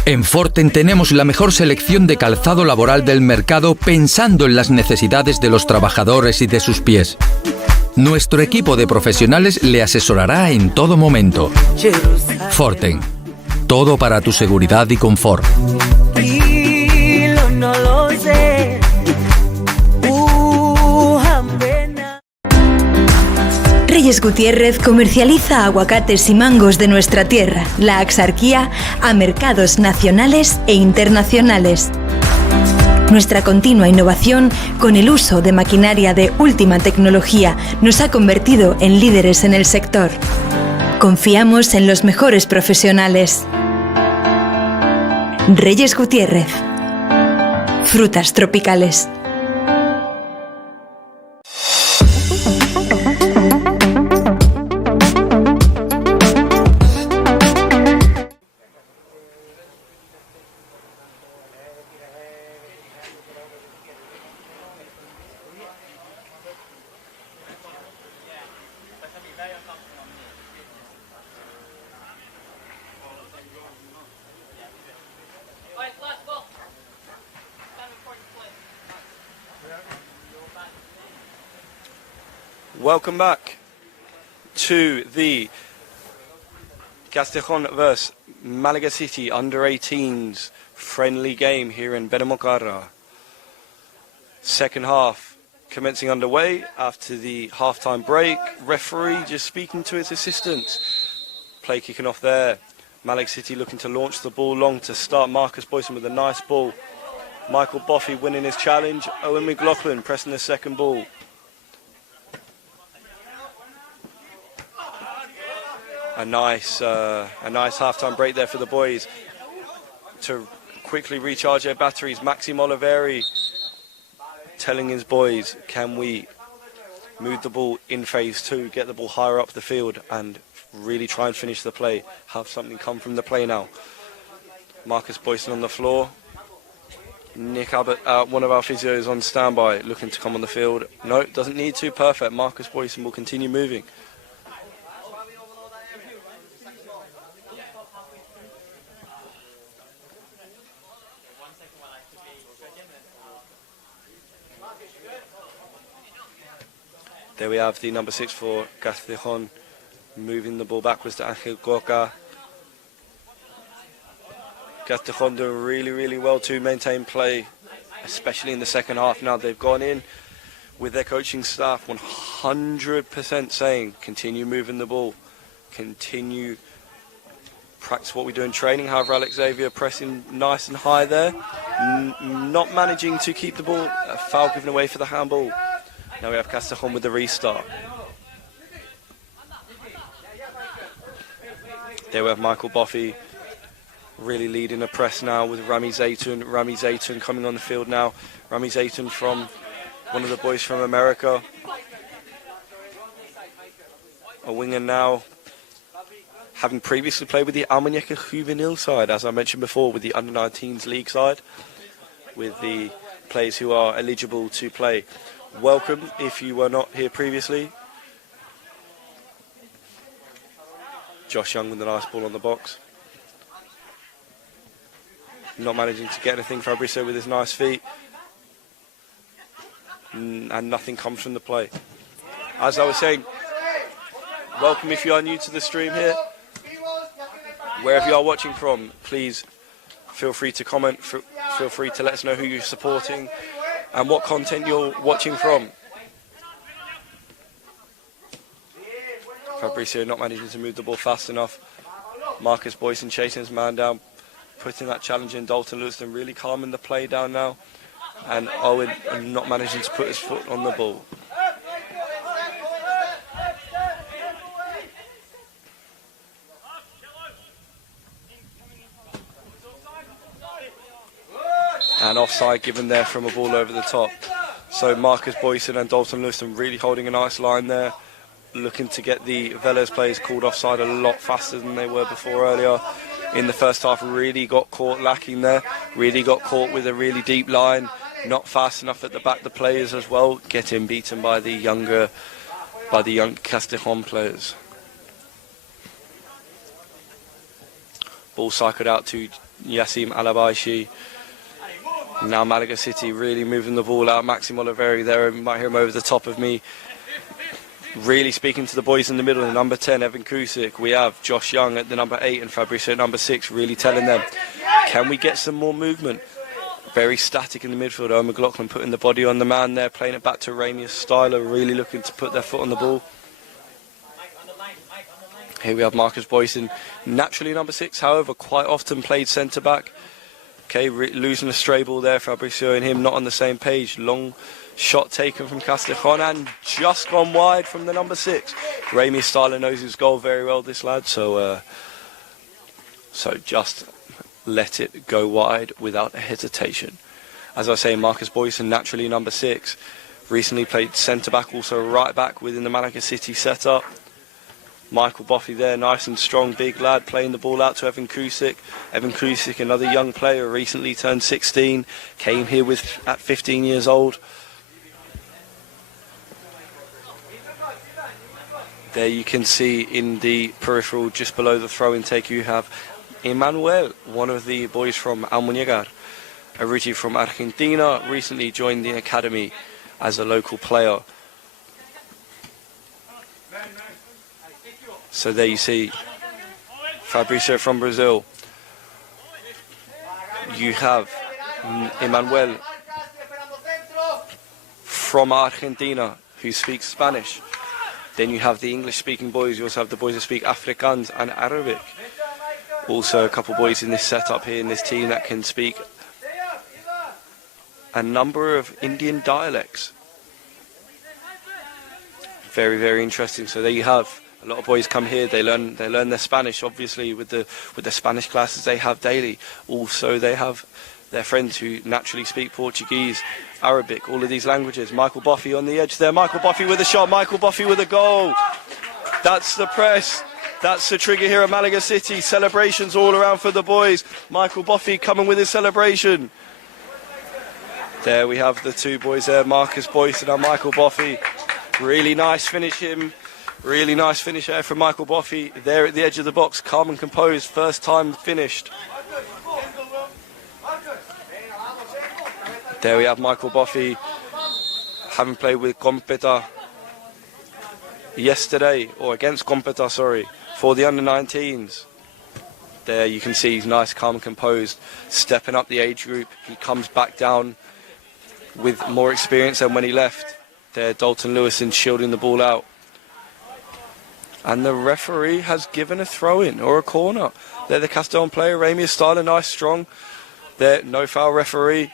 En Forten tenemos la mejor selección de calzado laboral del mercado pensando en las necesidades de los trabajadores y de sus pies. Nuestro equipo de profesionales le asesorará en todo momento. Forten. Todo para tu seguridad y confort. Reyes Gutiérrez comercializa aguacates y mangos de nuestra tierra, la axarquía, a mercados nacionales e internacionales. Nuestra continua innovación con el uso de maquinaria de última tecnología nos ha convertido en líderes en el sector. Confiamos en los mejores profesionales. Reyes Gutiérrez. Frutas tropicales. Welcome back to the Castejón vs Malaga City under-18s friendly game here in Benimocarra. Second half commencing underway after the half-time break. Referee just speaking to his assistants. Play kicking off there. Malaga City looking to launch the ball long to start. Marcus Boyson with a nice ball. Michael Boffey winning his challenge. Owen McLaughlin pressing the second ball. A nice half-time break there for the boys to quickly recharge their batteries. Maxime Oliveri telling his boys, can we move the ball in phase two, get the ball higher up the field and really try and finish the play, have something come from the play now. Marcus Boyson on the floor. Nick Abbott, one of our physios on standby, looking to come on the field. No, doesn't need to, perfect. Marcus Boyson will continue moving. There we have the number 6 for Castejón, moving the ball backwards to Angel Gorka. Castejón doing really well to maintain play, especially in the second half. Now they've gone in with their coaching staff 100% saying, continue moving the ball, continue practice what we do in training. However, Alex Xavier pressing nice and high there, not managing to keep the ball, a foul given away for the handball. Now we have Castejón with the restart. There we have Michael Boffey really leading the press now with Rami Zaytun. Rami Zaytun coming on the field now. Rami Zaytun from one of the boys from America. A winger now, having previously played with the Almuñecar juvenile side, as I mentioned before, with the under-19s league side, with the players who are eligible to play. Welcome if you were not here previously. Josh Young with a nice ball on the box. Not managing to get anything. Fabrizio with his nice feet. And nothing comes from the play. As I was saying, welcome if you are new to the stream here. Wherever you are watching from, please feel free to comment. Feel free to let us know who you're supporting and what content you're watching from. Fabrizio not managing to move the ball fast enough. Marcus Boyson chasing his man down, putting that challenge in. Dalton Lewiston really calming the play down now. And Owen not managing to put his foot on the ball. And offside given there from a ball over the top. So Marcus Boyson and Dalton Lewiston really holding a nice line there, looking to get the Velez players called offside a lot faster than they were before earlier. In the first half, really got caught lacking there, really got caught with a really deep line, not fast enough at the back, the players as well, getting beaten by the young Castejón players. Ball cycled out to Yassim Alabaishi. Now Malaga City really moving the ball out. Maxime Oliveri there, you might hear him over the top of me. really speaking to the boys in the middle. The number 10, Evan Kusic. We have Josh Young at the number 8 and Fabricio at number 6, really telling them, can we get some more movement? Very static in the midfield. Owen McLaughlin putting the body on the man there, playing it back to Ramius Styler, really looking to put their foot on the ball. Here we have Marcus Boyson, naturally number 6, however, quite often played centre-back. Okay, losing a stray ball there, Fabricio and him not on the same page. Long shot taken from Castejón and just gone wide from the number 6. Ramius Styler knows his goal very well, this lad, so just let it go wide without a hesitation. As I say, Marcus Boyson, naturally number 6, recently played centre-back, also right back within the Malaga City setup. Michael Boffey there, nice and strong, big lad, playing the ball out to Evan Kusic. Evan Kusic, another young player, recently turned 16, came here at 15 years old. There you can see in the peripheral, just below the throw intake, you have Emmanuel, one of the boys from Almuñecar, originally from Argentina, recently joined the academy as a local player. So there you see Fabricio from Brazil. You have Emmanuel from Argentina who speaks Spanish. Then you have the English-speaking boys. You also have the boys that speak Afrikaans and Arabic. Also a couple boys in this setup here in this team that can speak a number of Indian dialects. Very, very interesting. So there you have. A lot of boys come here, they learn their Spanish, obviously, with the Spanish classes they have daily. Also, they have their friends who naturally speak Portuguese, Arabic, all of these languages. Michael Boffey on the edge there. Michael Boffey with a shot. Michael Boffey with a goal. That's the press. That's the trigger here at Malaga City. Celebrations all around for the boys. Michael Boffey coming with his celebration. There we have the two boys there, Marcus Boyson and Michael Boffey. Really nice finish him. Really nice finish there from Michael Boffey. There at the edge of the box, calm and composed, first time finished. There we have Michael Boffey, having played with Competa yesterday, or against Competa, sorry, for the under-19s. There you can see he's nice, calm and composed, stepping up the age group. He comes back down with more experience than when he left. There, Dalton Lewison shielding the ball out. And the referee has given a throw-in or a corner. There, the Castejón player, Ramius Styler, nice, strong. There, no foul referee.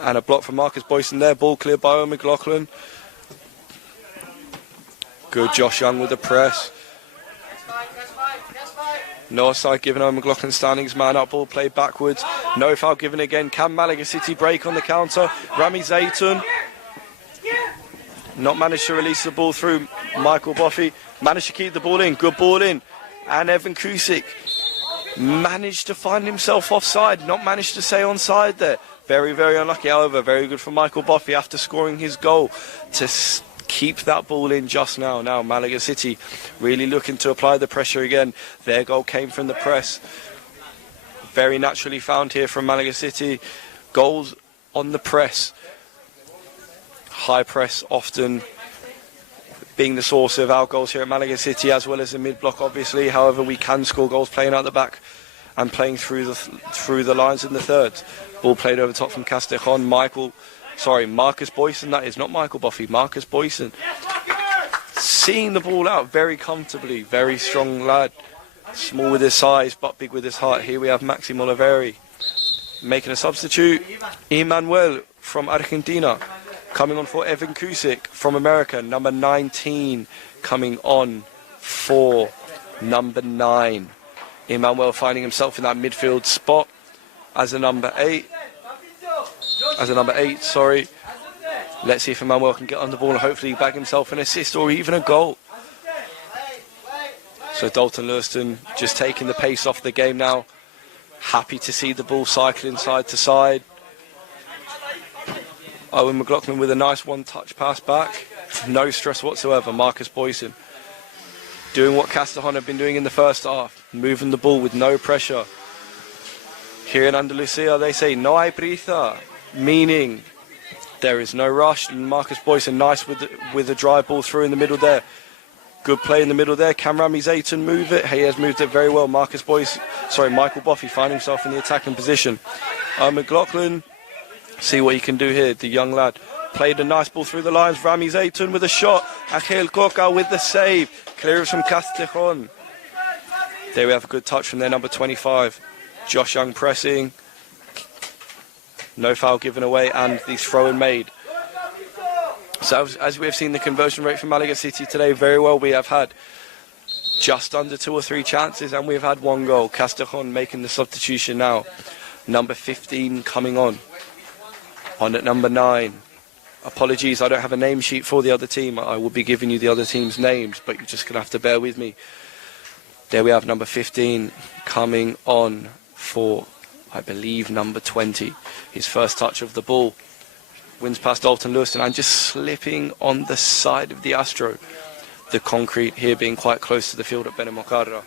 And a block from Marcus Boyson there. Ball cleared by Owen McLaughlin. Good Josh Young with the press. No offside given. Owen McLaughlin standing his man up. Ball played backwards. No foul given again. Can Malaga City break on the counter? Rami Zaytun. Not managed to release the ball through. Michael Boffey managed to keep the ball in. Good ball in. And Evan Kusic managed to find himself offside. Not managed to stay onside there. Very, very unlucky. However, very good for Michael Boffey after scoring his goal to keep that ball in just now. Now Malaga City really looking to apply the pressure again. Their goal came from the press. Very naturally found here from Malaga City. Goals on the press. High press often being the source of our goals here at Malaga City, as well as the mid-block, obviously. However, we can score goals playing out the back and playing through the lines in the thirds. Ball played over top from Castejón. Marcus Boyson, that is, not Michael Boffey, Marcus Boyson. Seeing the ball out very comfortably, very strong lad. Small with his size, but big with his heart. Here we have Maxim Oliveri making a substitute. Emmanuel from Argentina. Coming on for Evan Kusic from America, number 19, coming on for number 9. Emmanuel finding himself in that midfield spot as a number 8. Let's see if Emmanuel can get on the ball and hopefully bag himself an assist or even a goal. So Dalton Lewison just taking the pace off the game now. Happy to see the ball cycling side to side. Owen McLaughlin with a nice one-touch pass back. No stress whatsoever. Marcus Boyson doing what Castejón have been doing in the first half. Moving the ball with no pressure. Here in Andalusia they say, no hay prisa. Meaning, There is no rush. Marcus Boyson nice with the drive ball through in the middle there. Good play in the middle there. Can Rami Zayton move it? He has moved it very well. Michael Boffey finding himself in the attacking position. McLaughlin, see what he can do here. The young lad played a nice ball through the lines. Rami Zayton with a shot. Angel Coca with the save. Clearance from Castejón. There we have a good touch from their number 25. Josh Young pressing. No foul given away and the throw-in made. So as we have seen the conversion rate from Malaga City today very well, we have had just under 2 or 3 chances and we've had 1 goal. Castejón making the substitution now. Number 15 coming on at number 9. Apologies, I don't have a name sheet for the other team. I will be giving you the other team's names, but you're just going to have to bear with me. There we have number 15 coming on for, I believe, number 20. His first touch of the ball. Wins past Dalton Lewiston and just slipping on the side of the Astro. The concrete here being quite close to the field at Benimocarra,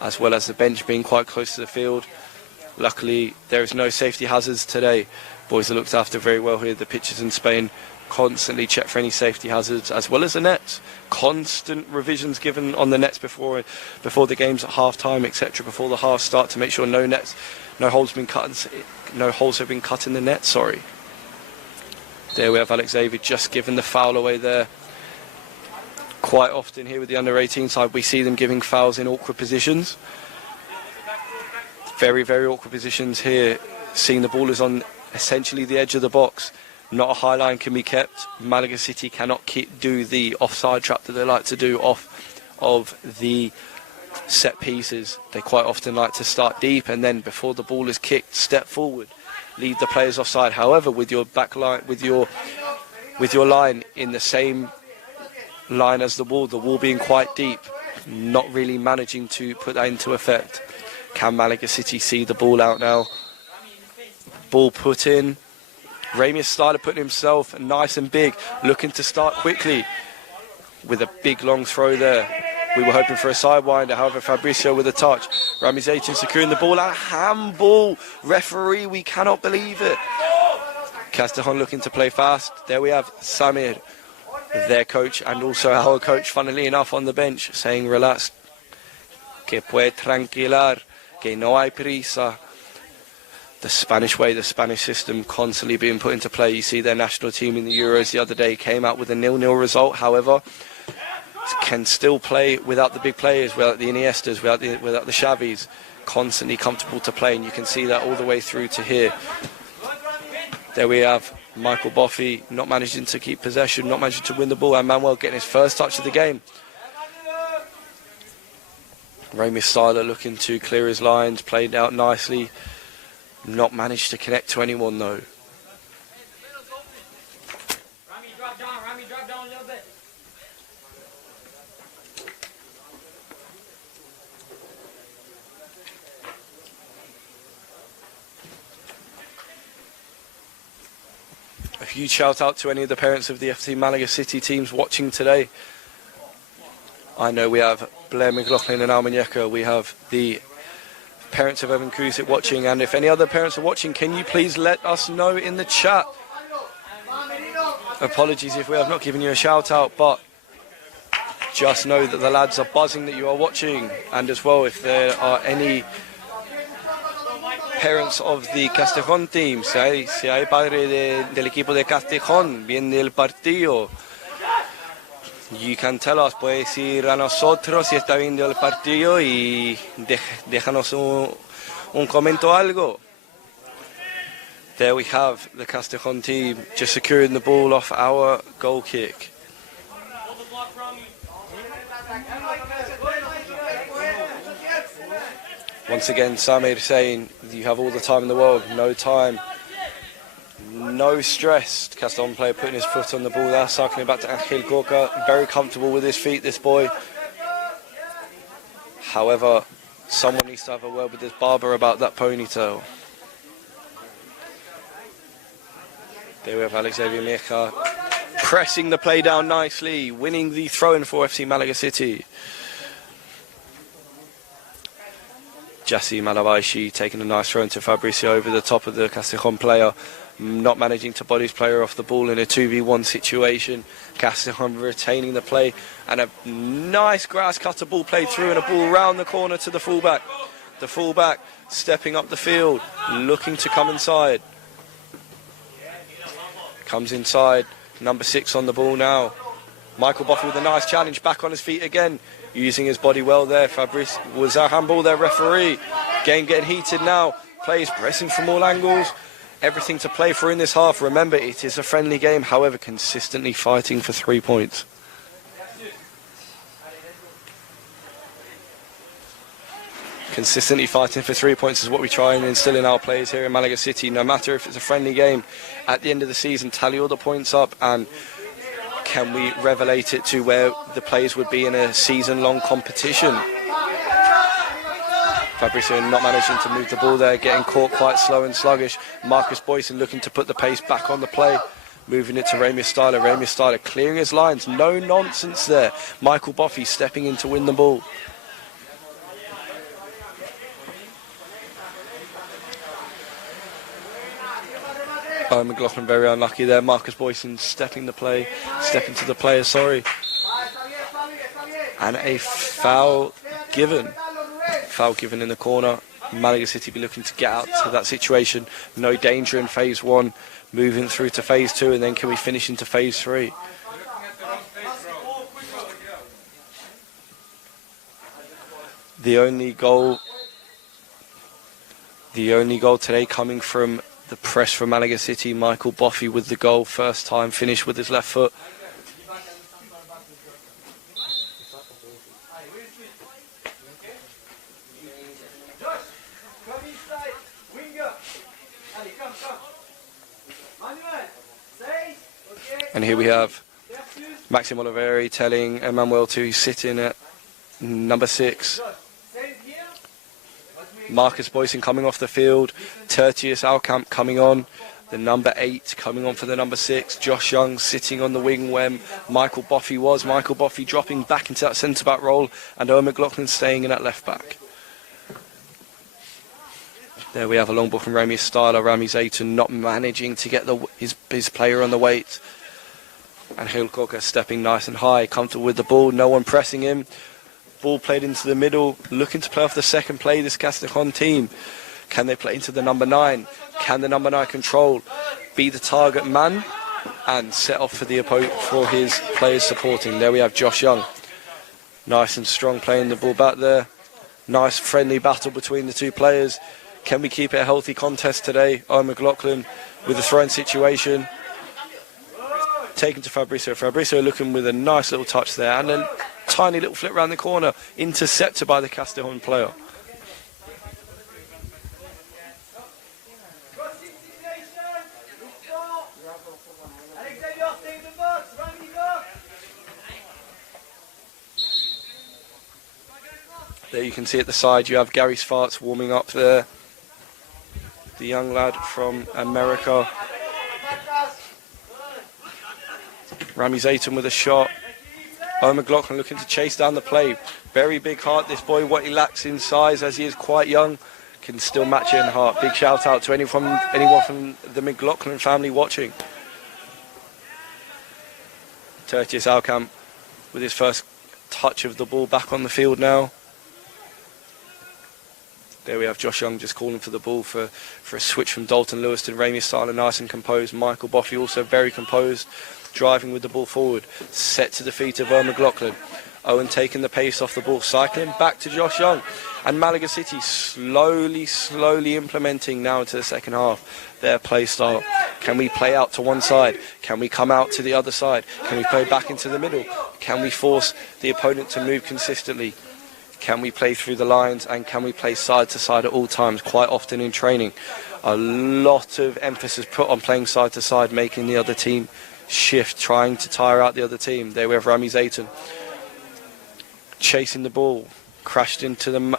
as well as the bench being quite close to the field. Luckily, there is no safety hazards today. Boys are looked after very well here. The pitches in Spain constantly check for any safety hazards, as well as the nets. Constant revisions given on the nets before the games at half-time, etc., before the half start, to make sure no holes have been cut in the net. Sorry. There we have Alex David just given the foul away there. Quite often here with the under-18 side, we see them giving fouls in awkward positions. Very, very awkward positions here. Seeing the ball is on essentially the edge of the box. Not a high line can be kept. Malaga City cannot do the offside trap that they like to do off of the set pieces. They quite often like to start deep and then before the ball is kicked, step forward. Lead the players offside. However, with your back line, with your line in the same line as the wall being quite deep, not really managing to put that into effect. Can Malaga City see the ball out now? Ball put in. Ramius started putting himself nice and big, looking to start quickly with a big long throw there. We were hoping for a sidewinder, however Fabricio with a touch. Rami Zayton securing the ball, a handball. Referee, we cannot believe it. Castejón looking to play fast. There we have Samir, their coach and also our coach, funnily enough, on the bench, saying relax, que puede tranquilar, que no hay prisa. The Spanish way, the Spanish system constantly being put into play. You see their national team in the Euros the other day came out with a 0-0 result. However, can still play without the big players, without the Iniestas, without the Xavis, constantly comfortable to play, and you can see that all the way through to here. There we have Michael Boffey not managing to keep possession, not managing to win the ball, and Manuel getting his first touch of the game. Rami Styler looking to clear his lines, played out nicely, not managed to connect to anyone though. Rami, drop down a little bit. A huge shout out to any of the parents of the FC Malaga City teams watching today. I know we have Blair McLaughlin and Almuñecar. We have the parents of Evan Kusic watching, and if any other parents are watching, can you please let us know in the chat? Apologies if we have not given you a shout out, but just know that the lads are buzzing that you are watching, and as well if there are any parents of the Castejón team, si hay padre del equipo de Castejón viendo el partido, you can tell us, puedes ir a nosotros si está viendo el partido y déjanos un comento algo. There we have the Castejón team just securing the ball off our goal kick. Once again, Samir saying you have all the time in the world, no time, no stress. Castejón player putting his foot on the ball there, cycling back to Angel Gorka, very comfortable with his feet, this boy. However, someone needs to have a word with this barber about that ponytail. There we have Alex Almuñecar pressing the play down nicely, winning the throw-in for FC Malaga City. Jassi Malabaishi taking a nice throw into Fabricio over the top of the Castejón player. not managing to body his player off the ball in a 2v1 situation. Castejón retaining the play, and a nice grass cutter ball played through, and a ball round the corner to the fullback. The fullback stepping up the field, looking to come inside. Comes inside, number 6 on the ball now. Michael Boffey with a nice challenge, back on his feet again, using his body well there. Fabrice was a handball there, referee. Game getting heated now. Players pressing from all angles. Everything to play for in this half. Remember, it is a friendly game, however, consistently fighting for 3 points. Consistently fighting for 3 points is what we try and instill in our players here in Malaga City. No matter if it's a friendly game, at the end of the season, tally all the points up, and can we revelate it to where the players would be in a season-long competition. Fabricio not managing to move the ball there, getting caught quite slow and sluggish. Marcus Boyson looking to put the pace back on the play, moving it to Ramius Styler. Ramius Styler clearing his lines, no nonsense there. Michael Boffey stepping in to win the ball. Oh, McLaughlin very unlucky there. Marcus Boyson stepping to the player, sorry. And a foul given. Foul given in the corner. Malaga City be looking to get out to that situation. No danger in phase 1. Moving through to phase 2, and then can we finish into phase 3? The only goal today coming from the press from Malaga City. Michael Boffey with the goal, first time finish with his left foot. And here we have Maxim Oliveri telling Emmanuel to sit in at number 6. Marcus Boyson coming off the field. Tertius Alcamp coming on. The number 8 coming on for the number 6. Josh Young sitting on the wing when Michael Boffey was. Michael Boffey dropping back into that centre-back role, and Owen McLaughlin staying in at left-back. There we have a long ball from Ramius Styler. Rami Zayton not managing to get his player on the weight. And Hale Cocker stepping nice and high, comfortable with the ball, no one pressing him. Ball played into the middle, looking to play off the second play, this Castejón team. Can they play into the number 9? Can the number 9 control, be the target man, and set off for his players supporting? There we have Josh Young. Nice and strong playing the ball back there. Nice friendly battle between the two players. Can we keep it a healthy contest today? Owen McLaughlin with a throw-in situation. Taken to Fabricio. Fabricio looking with a nice little touch there, and a tiny little flip around the corner, intercepted by the Castejón player. There you can see at the side you have Gary Svarts warming up there, the young lad from America. Rami Zayton with a shot. Owen McLaughlin looking to chase down the play. Very big heart, this boy. What he lacks in size, as he is quite young, can still match it in heart. Big shout out to anyone from the McLaughlin family watching. Tertius Alcamp with his first touch of the ball back on the field now. There we have Josh Young just calling for the ball for a switch from Dalton Lewis to Ramius Styler, nice and composed. Michael Boffey also very composed, driving with the ball forward, set to the feet of Owen McLaughlin. Owen taking the pace off the ball, cycling back to Josh Young. And Malaga City slowly implementing now into the second half their play style. Can we play out to one side? Can we come out to the other side? Can we play back into the middle? Can we force the opponent to move consistently? Can we play through the lines, and can we play side to side at all times? Quite often in training, a lot of emphasis put on playing side to side, making the other team shift, trying to tire out the other team. There we have Rami Zayton chasing the ball, crashed into the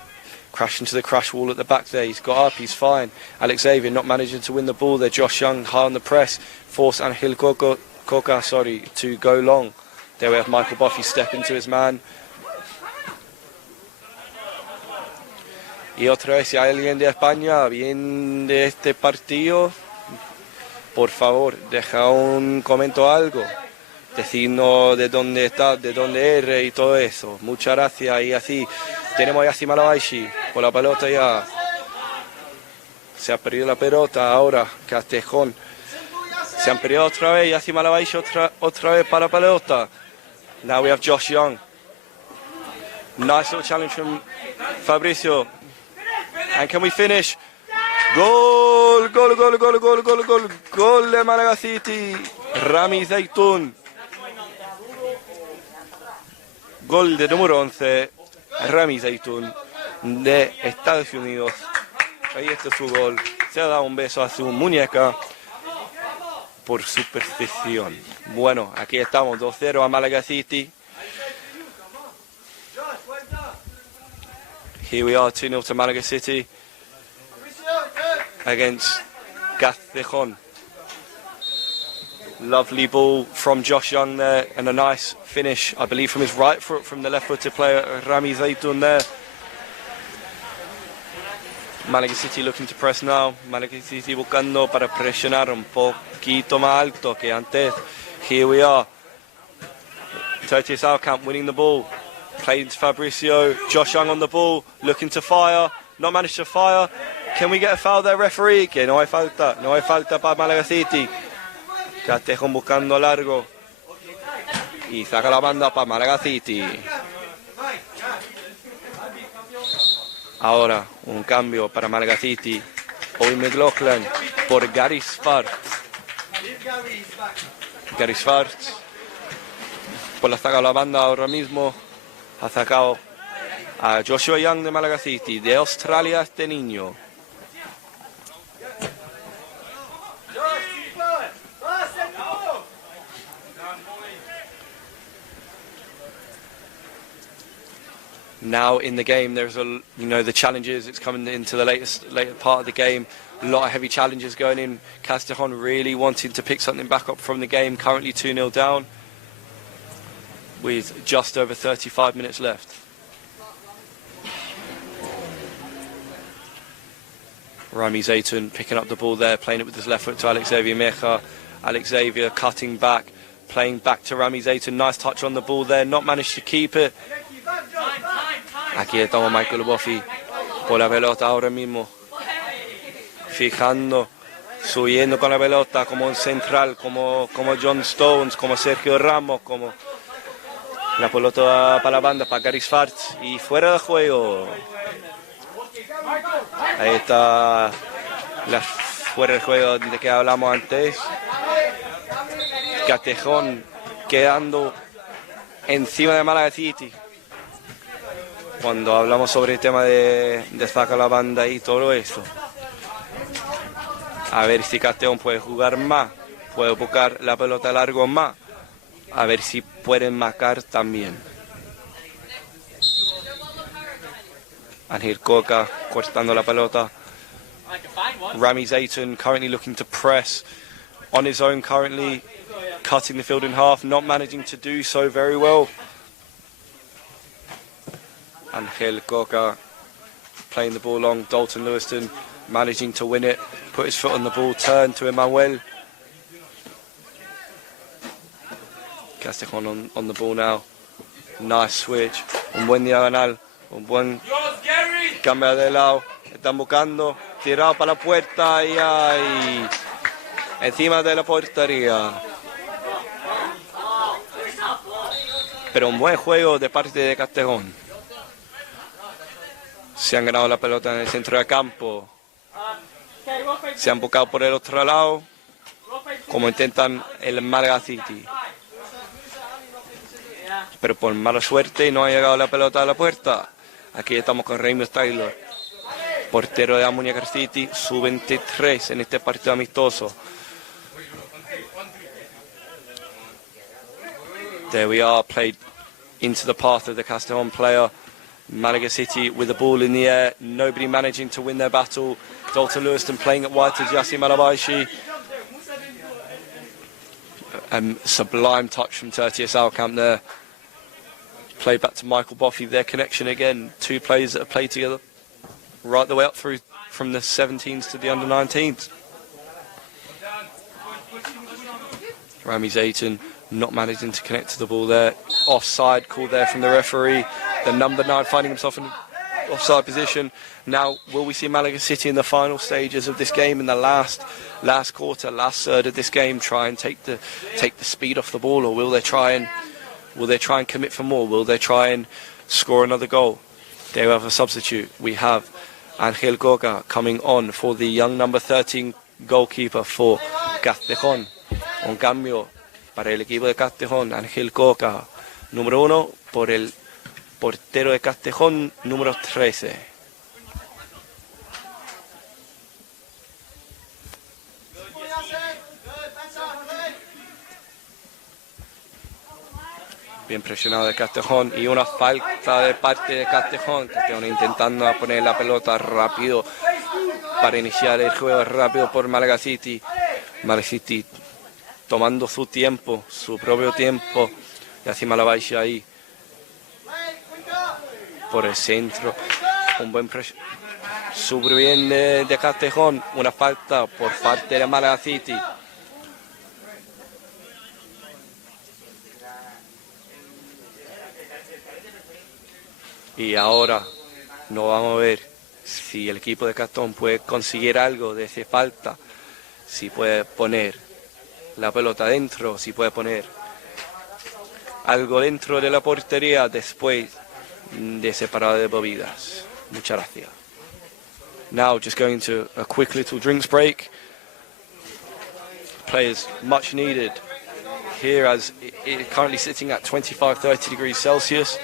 crash wall at the back there. He's got up, he's fine. Alex Xavier not managing to win the ball there. Josh Young high on the press, force Angel Coca to go long. There we have Michael Boffey step into his man. Y otra vez, si hay alguien de España bien de este partido, por favor, deja un comentario o algo. Decirnos de dónde estás, de dónde eres y todo eso. Muchas gracias. Y así, tenemos ya Yassi Malabaishi con la pelota ya. Se ha perdido la pelota ahora, Castejón. Se han perdido otra vez, Yassi Malabaishi otra vez para la pelota. Now we have Josh Young. Nice little challenge from Fabricio. And can we finish? Gol, gol, gol, gol, gol, gol, gol, gol de Malaga City. Rami Zaitun. Gol de número 11, Rami Zaitun de Estados Unidos. Ahí está su gol. Se ha dado un beso a su muñeca por su perfección. Bueno, aquí estamos, 2-0 a Malaga City. Here we are, 2-0 to Malaga City against Castejón. Lovely ball from Josh Young there, and a nice finish, I believe, from his right foot, from the left-footed player Rami Zaitun there. Malaga City looking to press now. Malaga City buscando para presionar un poquito más alto que antes. Here we are. Tertius Alcamp winning the ball. Playing to Fabricio. Josh Young on the ball, looking to fire. Not managed to fire. Can we get a foul there, referee? Que no hay falta. No hay falta para Malaga City. Castejón buscando largo y saca la banda para Malaga City. Ahora un cambio para Malaga City. Owen McLaughlin por Gary Sparks. Gary Sparks pues la saca la banda ahora mismo. Ha sacado a Joshua Young de Malaga City. De Australia este niño. Now in the game, there's the challenges. It's coming into the later part of the game. A lot of heavy challenges going in. Castejón really wanting to pick something back up from the game. Currently 2-0 down, with just over 35 minutes left. Rami Zaitun picking up the ball there, playing it with his left foot to Alex Xavier Meja. Alex Xavier cutting back, playing back to Rami Zaitun. Nice touch on the ball there, not managed to keep it. Aquí estamos Michael Boffi por la pelota ahora mismo, fijando, subiendo con la pelota como un central, como John Stones, como Sergio Ramos, como la pelota para la banda, para Gary Sparks, y fuera de juego. Ahí está la fuera de juego de que hablamos antes. Castejón quedando encima de Malaga City. Cuando hablamos sobre el tema de sacar la banda y todo eso. A ver si Castejón puede jugar más, puede buscar la pelota largo más. A ver si pueden marcar también. Ángel Coca cortando la pelota. Rami Zaitun currently looking to press on his own, currently cutting the field in half, not managing to do so very well. Ángel Coca playing the ball long. Dalton Lewiston managing to win it, put his foot on the ball, turn to Emmanuel. Castejón on the ball now. Nice switch. Un buen diagonal. Un buen cambio de lado. Están buscando. Tirado para la puerta y ahí. Encima de la portería. Pero un buen juego de parte de Castejón. Se han ganado la pelota en el centro del campo. Se han buscado por el otro lado, como intentan el Malaga City. Pero por mala suerte no ha llegado la pelota a la puerta. Aquí estamos con Raymond Taylor, portero de Almuñecar City, sub-23 en este partido amistoso. There we are, played into the path of the Castejón player. Malaga City with the ball in the air, nobody managing to win their battle. Dalton Lewiston playing it wide to Yassi Malabaishi. Sublime touch from Tertius Alcamp there. Played back to Michael Boffi, their connection again. Two players that have played together right the way up through from the 17s to the under-19s. Rami Zayton not managing to connect to the ball there. Offside called there from the referee. The number 9 finding himself in offside position. Now, will we see Malaga City in the final stages of this game, in the last quarter, last third of this game, try and take the speed off the ball, or will they try and commit for more? Will they try and score another goal? There we have a substitute. We have Angel Goga coming on for the young number 13 goalkeeper for Castejón. Un cambio para el equipo de Castejón, Angel Goga, número 1, por el portero de Castejón, número 13. Bien presionado de Castejón y una falta de parte de Castejón. Castejón intentando poner la pelota rápido para iniciar el juego rápido por Malaga City. Malaga City tomando su tiempo, su propio tiempo. Y encima la baixa ahí por el centro. Un buen súper bien de Castejón. Una falta por parte de Malaga City. Y ahora no vamos a ver si el equipo de Castejón puede conseguir algo de esa falta, si puede poner la pelota dentro, si puede poner algo dentro de la portería después de separar de bebidas. Muchas gracias. Now just going to a quick little drinks break. Players much needed here, as it currently sitting at 25-30 degrees Celsius.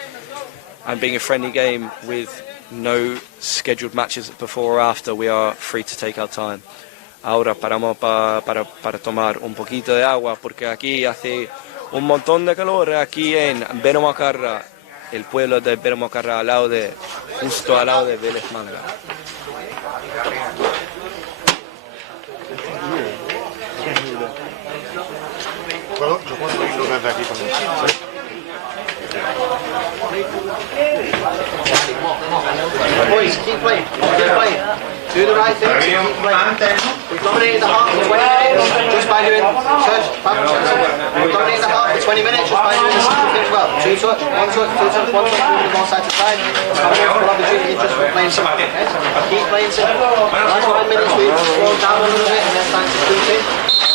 And being a friendly game with no scheduled matches before or after, we are free to take our time. Ahora paramos para tomar un poquito de agua, porque aquí hace un montón de calor, aquí en Benamacarra, el pueblo de Benamacarra, justo al lado de Vélez Málaga. Bueno, yo puedo irlo desde aquí también. Boys, keep playing. Do the right thing, keep playing. We've dominated the half for 20 minutes just by doing we've dominated the half for 20 minutes just by doing the simple things well. 2 touch, 1 touch, 2 touch, 1 touch, moving the ball side to side. We'll opportunity just for playing simple. Keep playing simple. Last 5 minutes we've slowed down a little bit and then time to shoot in.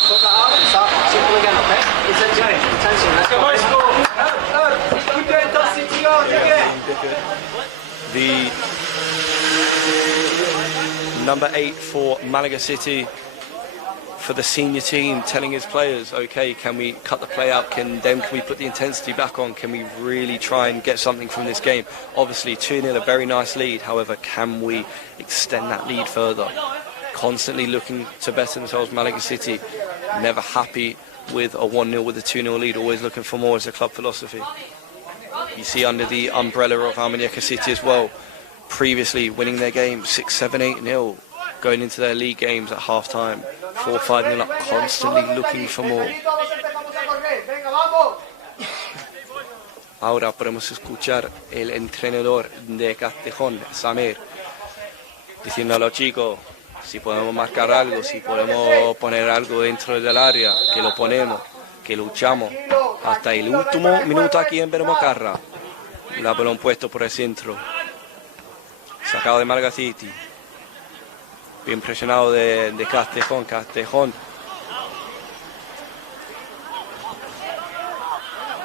Put that out and start simple again, okay? Intensity, let's go. The number 8 for Malaga City, for the senior team, telling his players, okay, can we cut the play out? Can we put the intensity back on? Can we really try and get something from this game? Obviously 2-0, a very nice lead. However, can we extend that lead further? Constantly looking to better themselves, Malaga City, never happy with a 1-0, with a 2-0 lead, always looking for more as a club philosophy. You see under the umbrella of Almuñecar City as well, previously winning their games 6-7, 8-0, going into their league games at half-time, 4-5-0 up, constantly looking for more. Ahora podemos escuchar el entrenador de Castejón, Samer, diciendo a los chicos, si podemos marcar algo, si podemos poner algo dentro del área, que lo ponemos, que luchamos hasta el último minuto aquí en Benamacarra. La pelota puesto por el centro, sacado de Malaga City, bien presionado de Castejón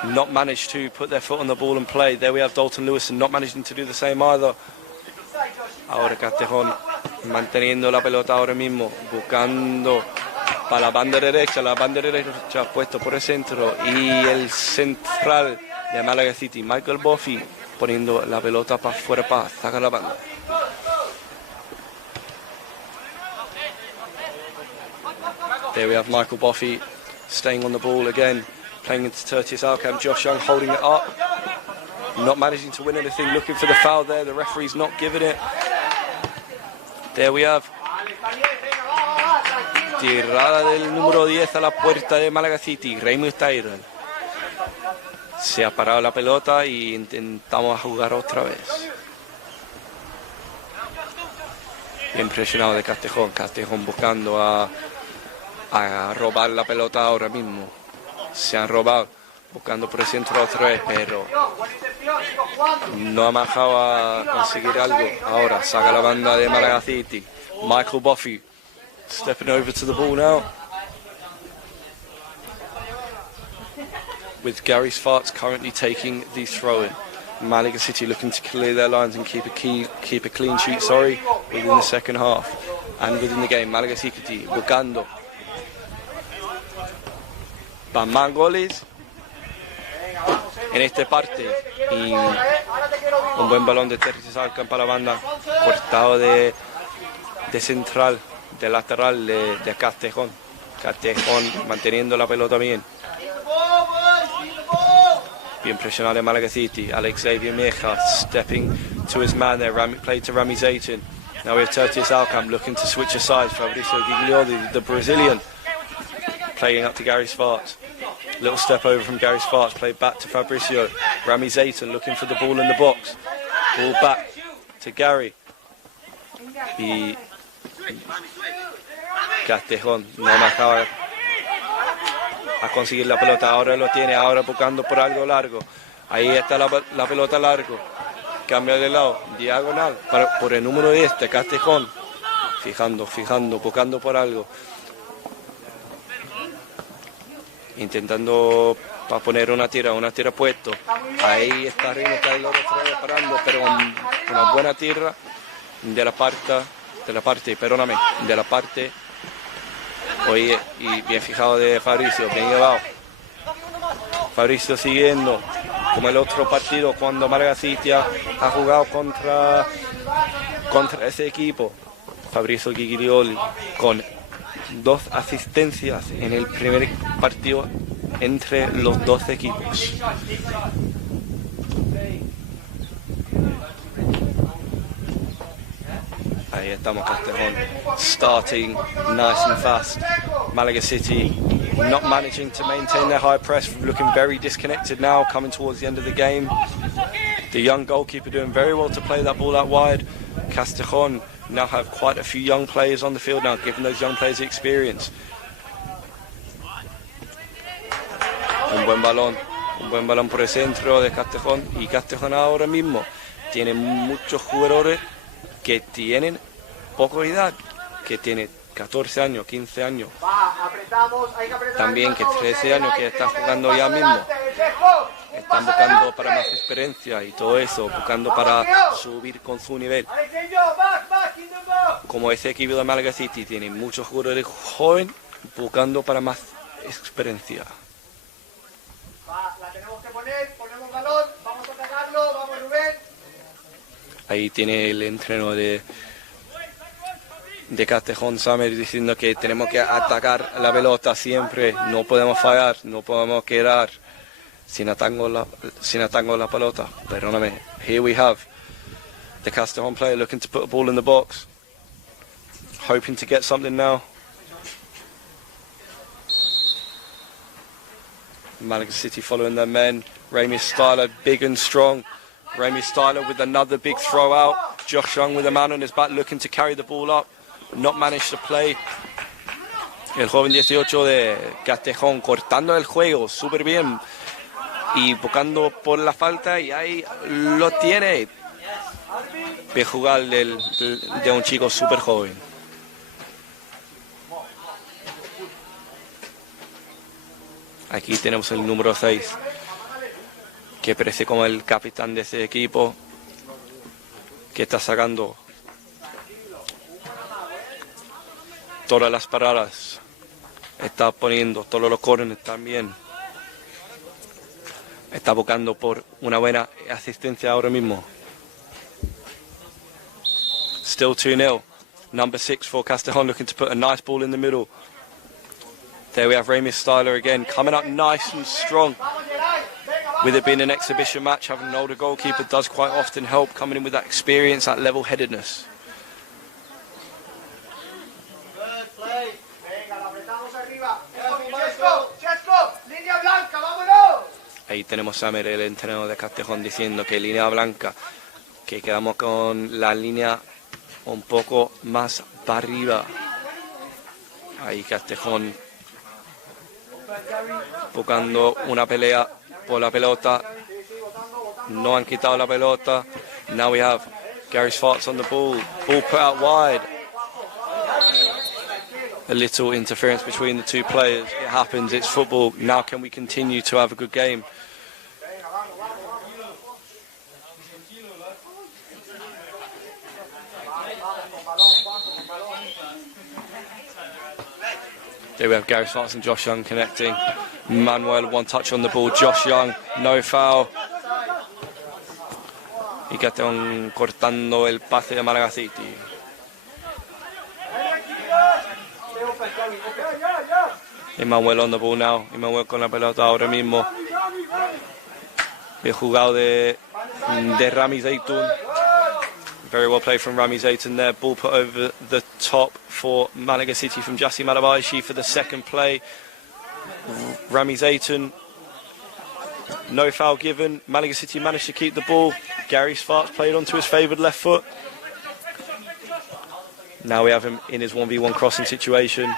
not managed to put their foot on the ball and play. There we have Dalton Lewison not managing to do the same either. Ahora Castejón manteniendo la pelota ahora mismo, buscando para la banda derecha puesto por el centro, y el central de Malaga City, Michael Buffy, poniendo la pelota para fuera para sacar la banda. There we have Michael Buffy staying on the ball again, playing into Tertius Alcam. Josh Young holding it up, not managing to win anything, looking for the foul there. The referee's not giving it. There we have tirada del número 10 a la puerta de Malaga City, Raymond Tyrell. Se ha parado la pelota y intentamos jugar otra vez. Bien presionado de Castejón buscando a robar la pelota ahora mismo. Se han robado, buscando por el centro otra vez, pero no ha bajado a conseguir algo. Ahora saca la banda de Malaga City. Michael Buffy stepping over to the ball now. With Gary Sfarts currently taking the throw-in. Malaga City looking to clear their lines and keep a clean sheet, within the second half. And within the game, Malaga City buscando para más goles en esta parte. Y un buen balón de Terry Salcan para la banda, cortado de central, de lateral de Castejón. Castejón manteniendo la pelota bien. Bien presionado en Malaga City. Alex Xavier Meja stepping to his man there. Played to Rami Zayton. Now we have Tertius Alcamp looking to switch aside. Fabrizio Giglioli, the Brazilian, playing up to Gary Sfarts. Little step over from Gary Sfarts. Played back to Fabrizio. Rami Zayton looking for the ball in the box. Ball back to Gary. Y Castejón no marcaba a conseguir la pelota. Ahora lo tiene, ahora buscando por algo largo. Ahí está la pelota largo. Cambia de lado, diagonal, por el número 10 de Castejón. Fijando, buscando por algo. Intentando para poner una tira puesto. Ahí está Rino Taylor otra vez parando, pero con una buena tira de la parte. Oye, y bien fijado de Fabrizio, bien llevado. Fabrizio siguiendo, como el otro partido cuando Malaga City ha jugado contra ese equipo. Fabrizio Giglioli con 2 asistencias en el primer partido entre los 2 equipos. Ahí estamos, Castejón starting nice and fast. Malaga City not managing to maintain their high press, looking very disconnected now, coming towards the end of the game. The young goalkeeper doing very well to play that ball out wide. Castejón now have quite a few young players on the field now, giving those young players the experience. Un buen balón por el centro de Castejón, y Castejón ahora mismo tiene muchos jugadores que tienen poca edad, que tiene 14 años, 15 años, también que 13 años que están jugando ya mismo. Están buscando para más experiencia y todo eso, buscando para subir con su nivel. Como ese equipo de Malaga City tiene muchos jugadores jóvenes, buscando para más experiencia. La tenemos que poner, ponemos balón, vamos a atacarlo, vamos Rubén. Ahí tiene el entrenador de Castejón, Samer, diciendo que tenemos que atacar la pelota siempre, no podemos fallar, no podemos quedar sin atacar la pelota. Perdóname. Here we have the Castejón player looking to put a ball in the box, hoping to get something now. Malaga City following their men. Rami Styler, big and strong. Rami Styler with another big throw out. Josh Young with a man on his back looking to carry the ball up. Not managed to play. El joven 18 de Castejón cortando el juego súper bien y buscando por la falta, y ahí lo tiene. Bien jugar de un chico súper joven. Aquí tenemos el número 6, que parece como el capitán de ese equipo, que está sacando todas las paradas, está poniendo todos los corners también, está buscando por una buena asistencia ahora mismo. Still 2-0. Number 6 for Castejón looking to put a nice ball in the middle. There we have Rami Styler again, coming up nice and strong. With it being an exhibition match, having an older goalkeeper does quite often help, coming in with that experience, that level-headedness. Ahí tenemos a Samer, el entrenador de Castejón, diciendo que línea blanca, que quedamos con la línea un poco más para arriba. Ahí Castejón buscando una pelea por la pelota. No han quitado la pelota. Now we have Gary Sfartz on the ball. Ball put out wide. A little interference between the two players. It happens, it's football. Now can we continue to have a good game? There we have Gary Sfartz and Josh Young connecting. Manuel, one touch on the ball. Josh Young, no foul. Y Castejón cortando el pase de Malaga City. Emmanuel on the ball now. Emmanuel con la pelota ahora mismo. Bien jugado de Rami Zaytoun. Very well played from Rami Zaytoun there. Ball put over the top for Malaga City from Jassi Malabashi for the second play. Rami Zaytoun. No foul given. Malaga City managed to keep the ball. Gary Sfartz played onto his favoured left foot. Now we have him in his 1v1 crossing situation.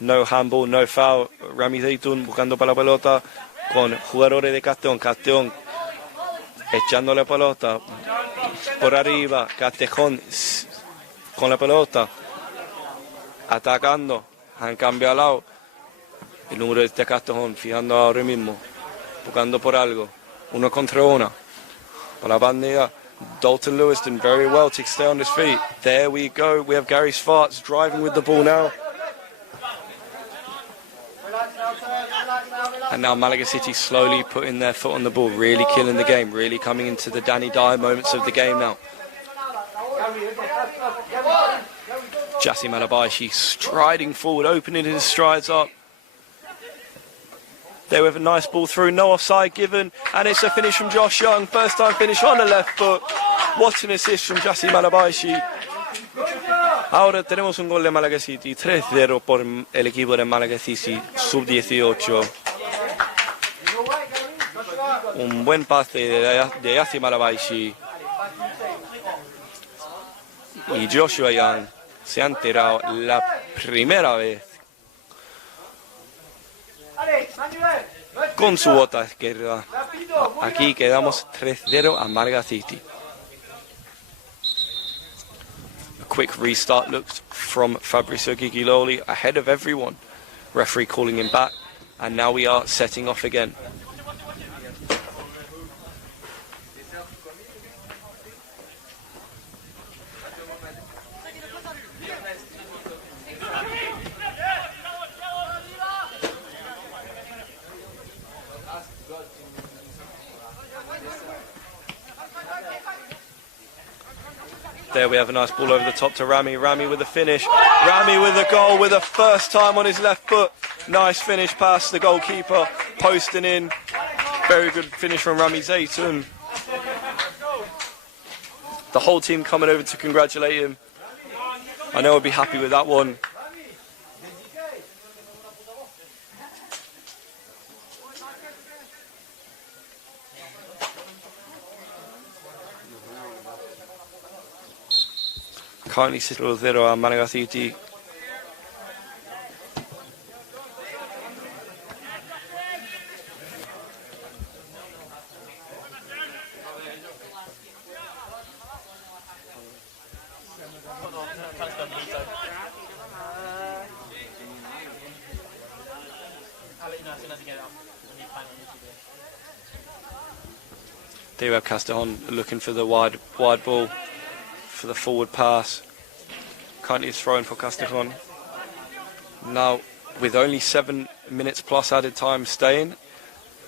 No handball, no foul. Rami Zaytoun buscando para la pelota con jugadores de Castejón. Castejón echando la pelota por arriba. Castejón con la pelota atacando. Han cambiado lado. El número de este Castejón fijando ahora mismo. Buscando por algo. Uno contra uno. Para la bandera. Dalton Lewiston very well to stay on his feet. There we go. We have Gary Sfartz driving with the ball now. And now Malaga City slowly putting their foot on the ball, really killing the game, really coming into the Danny Dyer moments of the game now. Jassi Malabashi striding forward, opening his strides up. There we have a nice ball through, no offside given, and it's a finish from Josh Young, first time finish on the left foot. What an assist from Jassi Malabashi. Ahora tenemos un gol de Malaga City, 3-0 por el equipo de Malaga City, sub-18. Un buen pase de Jassi Malabashi. Y Joshua Young se ha enterado la primera vez con su bota izquierda. Aquí quedamos 3-0 a Malaga City. A quick restart looks from Fabrizio Gigiloli ahead of everyone. Referee calling him back, and now we are setting off again. There we have a nice ball over the top to Rami. Rami with a finish. Rami with a goal with a first time on his left foot. Nice finish past the goalkeeper. Posting in. Very good finish from Rami Zaytoun. The whole team coming over to congratulate him. I know I'll be happy with that one. Currently 0-0 a Malaga City. There we have Castejón looking for the wide ball for the forward pass. Currently it's thrown for Castejón. Now, with only 7 minutes plus added time staying,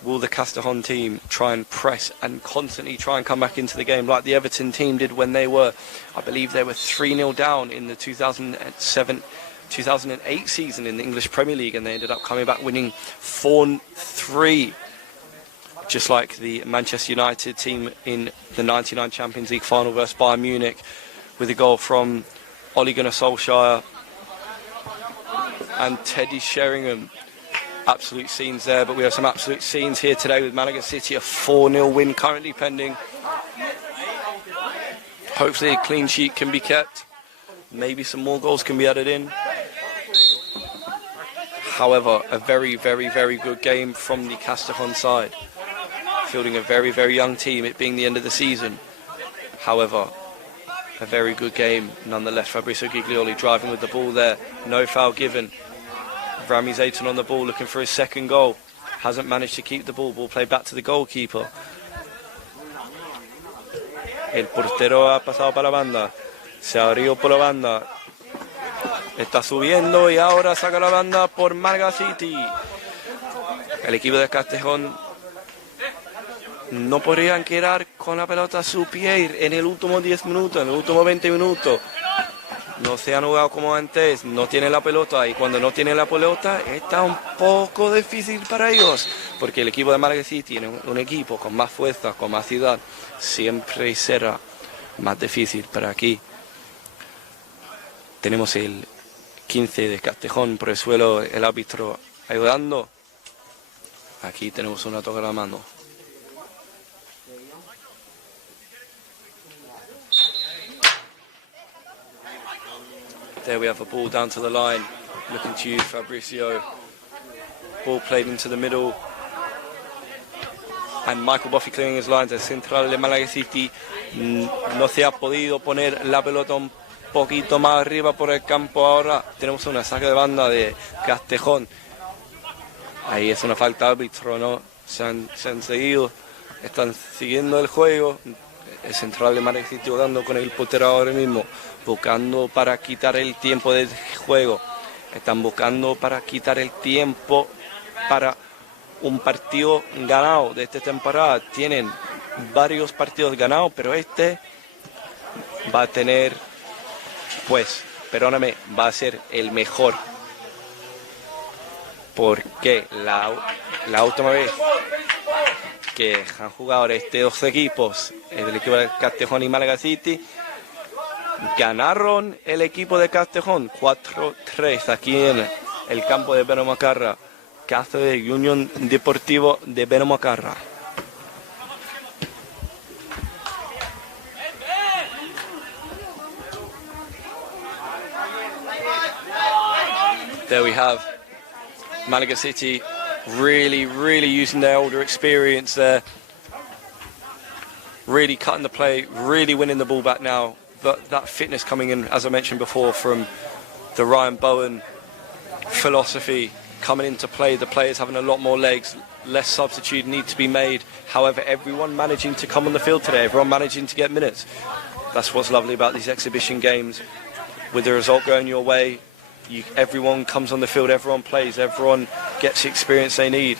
will the Castejón team try and press and constantly try and come back into the game like the Everton team did when they were, I believe they were 3-0 down in the 2007-2008 season in the English Premier League, and they ended up coming back winning 4-3. Just like the Manchester United team in the 99 Champions League final versus Bayern Munich, with a goal from Ole Gunnar Solskjaer and Teddy Sheringham. Absolute scenes there, but we have some absolute scenes here today with Malaga City, a 4-0 win currently pending. Hopefully a clean sheet can be kept. Maybe some more goals can be added in. However, a very, very, very good game from the Castejón side. Fielding a very, very young team, it being the end of the season. However, a very good game nonetheless. Fabrizio Giglioli driving with the ball there. No foul given. Rami Zayton on the ball looking for his second goal. Hasn't managed to keep the ball. Ball played back to the goalkeeper. El portero ha pasado para la banda. Se abrió por la banda. Está subiendo y ahora saca la banda por Malaga City. El equipo de Castejón no podrían quedar con la pelota a su pie en el último 10 minutos, en el último 20 minutos. No se han jugado como antes, no tienen la pelota y cuando no tienen la pelota está un poco difícil para ellos. Porque el equipo de Malaga City tiene un equipo con más fuerza, con más ciudad, siempre será más difícil. Pero aquí tenemos el 15 de Castejón por el suelo, el árbitro ayudando. Aquí tenemos una toca la mano. There we have a ball down to the line, looking to use Fabrizio. Ball played into the middle. And Michael Buffy clearing his lines. El central de Malaga City no se ha podido poner la pelota un poquito más arriba por el campo. Ahora tenemos una saque de banda de Castejón. Ahí es una falta árbitro, ¿no? Se han seguido, están siguiendo el juego. El central de Malaga City jugando con el portero ahora mismo, buscando para quitar el tiempo del juego. Están buscando para quitar el tiempo para un partido ganado de esta temporada. Tienen varios partidos ganados, pero este va a tener, pues, perdóname, va a ser el mejor. Porque la última vez que han jugado estos dos equipos, el equipo de Castejón y Malaga City, ganaron el equipo de Castejón 4-3 aquí en el campo de Benamacarra, casa de Unión Deportivo de Benamacarra. There we have Malaga City really using their older experience there. Really cutting the play, really winning the ball back now. But that fitness coming in, as I mentioned before, from the Ryan Bowen philosophy coming into play. The players having a lot more legs, less substitute need to be made. However, everyone managing to come on the field today, everyone managing to get minutes. That's what's lovely about these exhibition games. With the result going your way, everyone comes on the field, everyone plays, everyone gets the experience they need.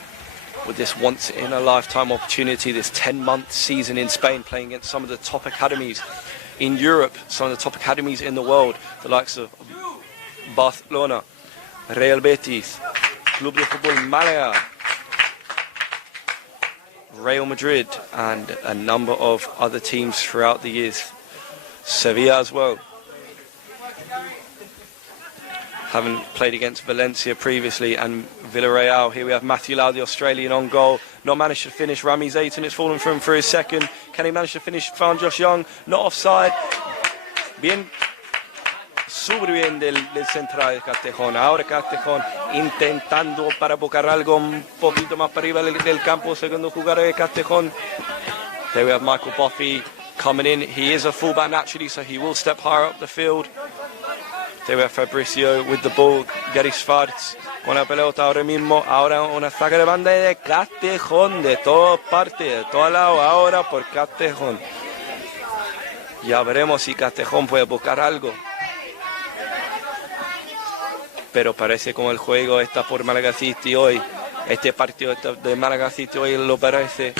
With this once-in-a-lifetime opportunity, this 10-month season in Spain, playing against some of the top academies in Europe, some of the top academies in the world, the likes of Barcelona, Real Betis, Club de Fútbol Málaga, Real Madrid, and a number of other teams throughout the years. Sevilla as well. Having played against Valencia previously and Villarreal. Here we have Matthew Lau, the Australian, on goal. Not managed to finish. Rami Zayton, it's fallen for him for his second. Can he manage to finish? Found Josh Young, not offside. Bien, súper bien del central de Castejón. Ahora Castejón intentando para buscar algo un poquito más para arriba del campo. Segundo jugador de Castejón. There we have Michael Buffy coming in. He is a fullback naturally, so he will step higher up the field. There we have Fabrizio with the ball. Gary Schwartz con la pelota ahora mismo. Ahora una saca de banda de Castejón, de todas partes, de todos lados, ahora por Castejón. Ya veremos si Castejón puede buscar algo. Pero parece como el juego está por Malaga City hoy. Este partido de Malaga City hoy lo parece.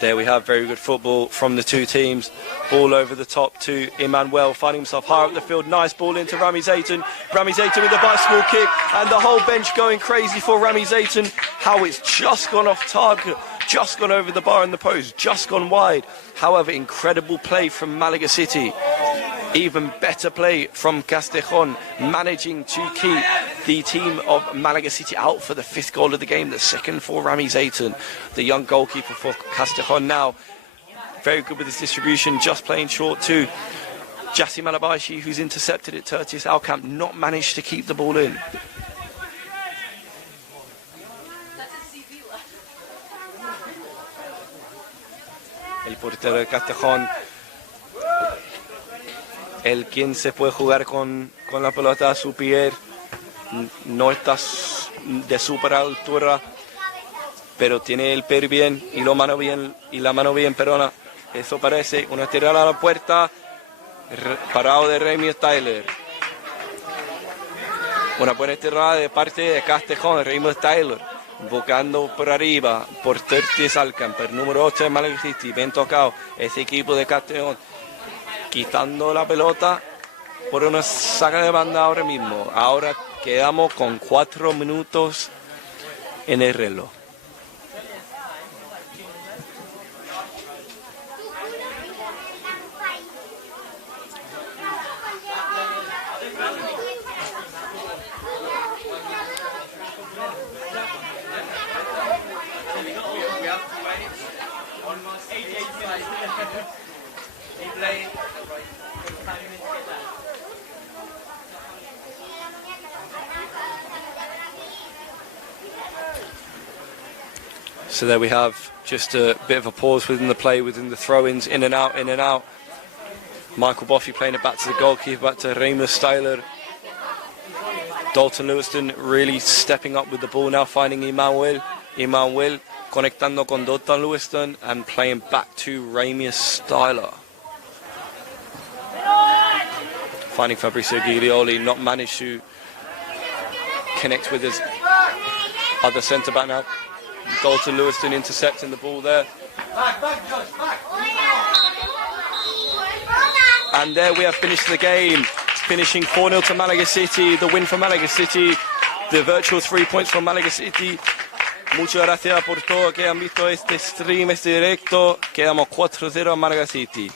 There we have very good football from the two teams. Ball over the top to Emmanuel, finding himself higher up the field. Nice ball into Rami Zayton. Rami Zayton with the bicycle kick, and the whole bench going crazy for Rami Zayton. How it's just gone off target, just gone over the bar and the post, just gone wide. However, incredible play from Malaga City. Even better play from Castejón, managing to keep the team of Malaga City out for the fifth goal of the game, the second for Rami Zayton, the young goalkeeper for Castejón now. Very good with his distribution, just playing short to Jassim Alabashi, who's intercepted it, Tertius Alcamp, not managed to keep the ball in. El portero de Castejón, el quien se puede jugar con la pelota a su pie, no está de super altura, pero tiene el pie bien y la mano bien, perdona. Eso parece una tirada a la puerta, parado de Remy Styler. Una buena tirada de parte de Castejón, Remy Styler, buscando por arriba por Tertius Alcamp, el número 8 de Malaga City, bien tocado ese equipo de Castejón, quitando la pelota por una saca de banda ahora mismo. Ahora quedamos con 4 minutos en el reloj. So there we have just a bit of a pause within the play, within the throw-ins, in and out, in and out. Michael Boffey playing it back to the goalkeeper, back to Remus Styler. Dalton Lewiston really stepping up with the ball now, finding Emmanuel conectando con Dalton Lewiston and playing back to Remus Styler. Finding Fabrizio Giglioli, not managed to connect with his other centre-back now. Dalton Lewiston intercepting the ball there. And there we have finished the game, finishing 4-0 to Malaga City, the win for Malaga City, the virtual 3 points from Malaga City. Muchas gracias por todo que han visto este stream, este directo. Quedamos 4-0 a Malaga City.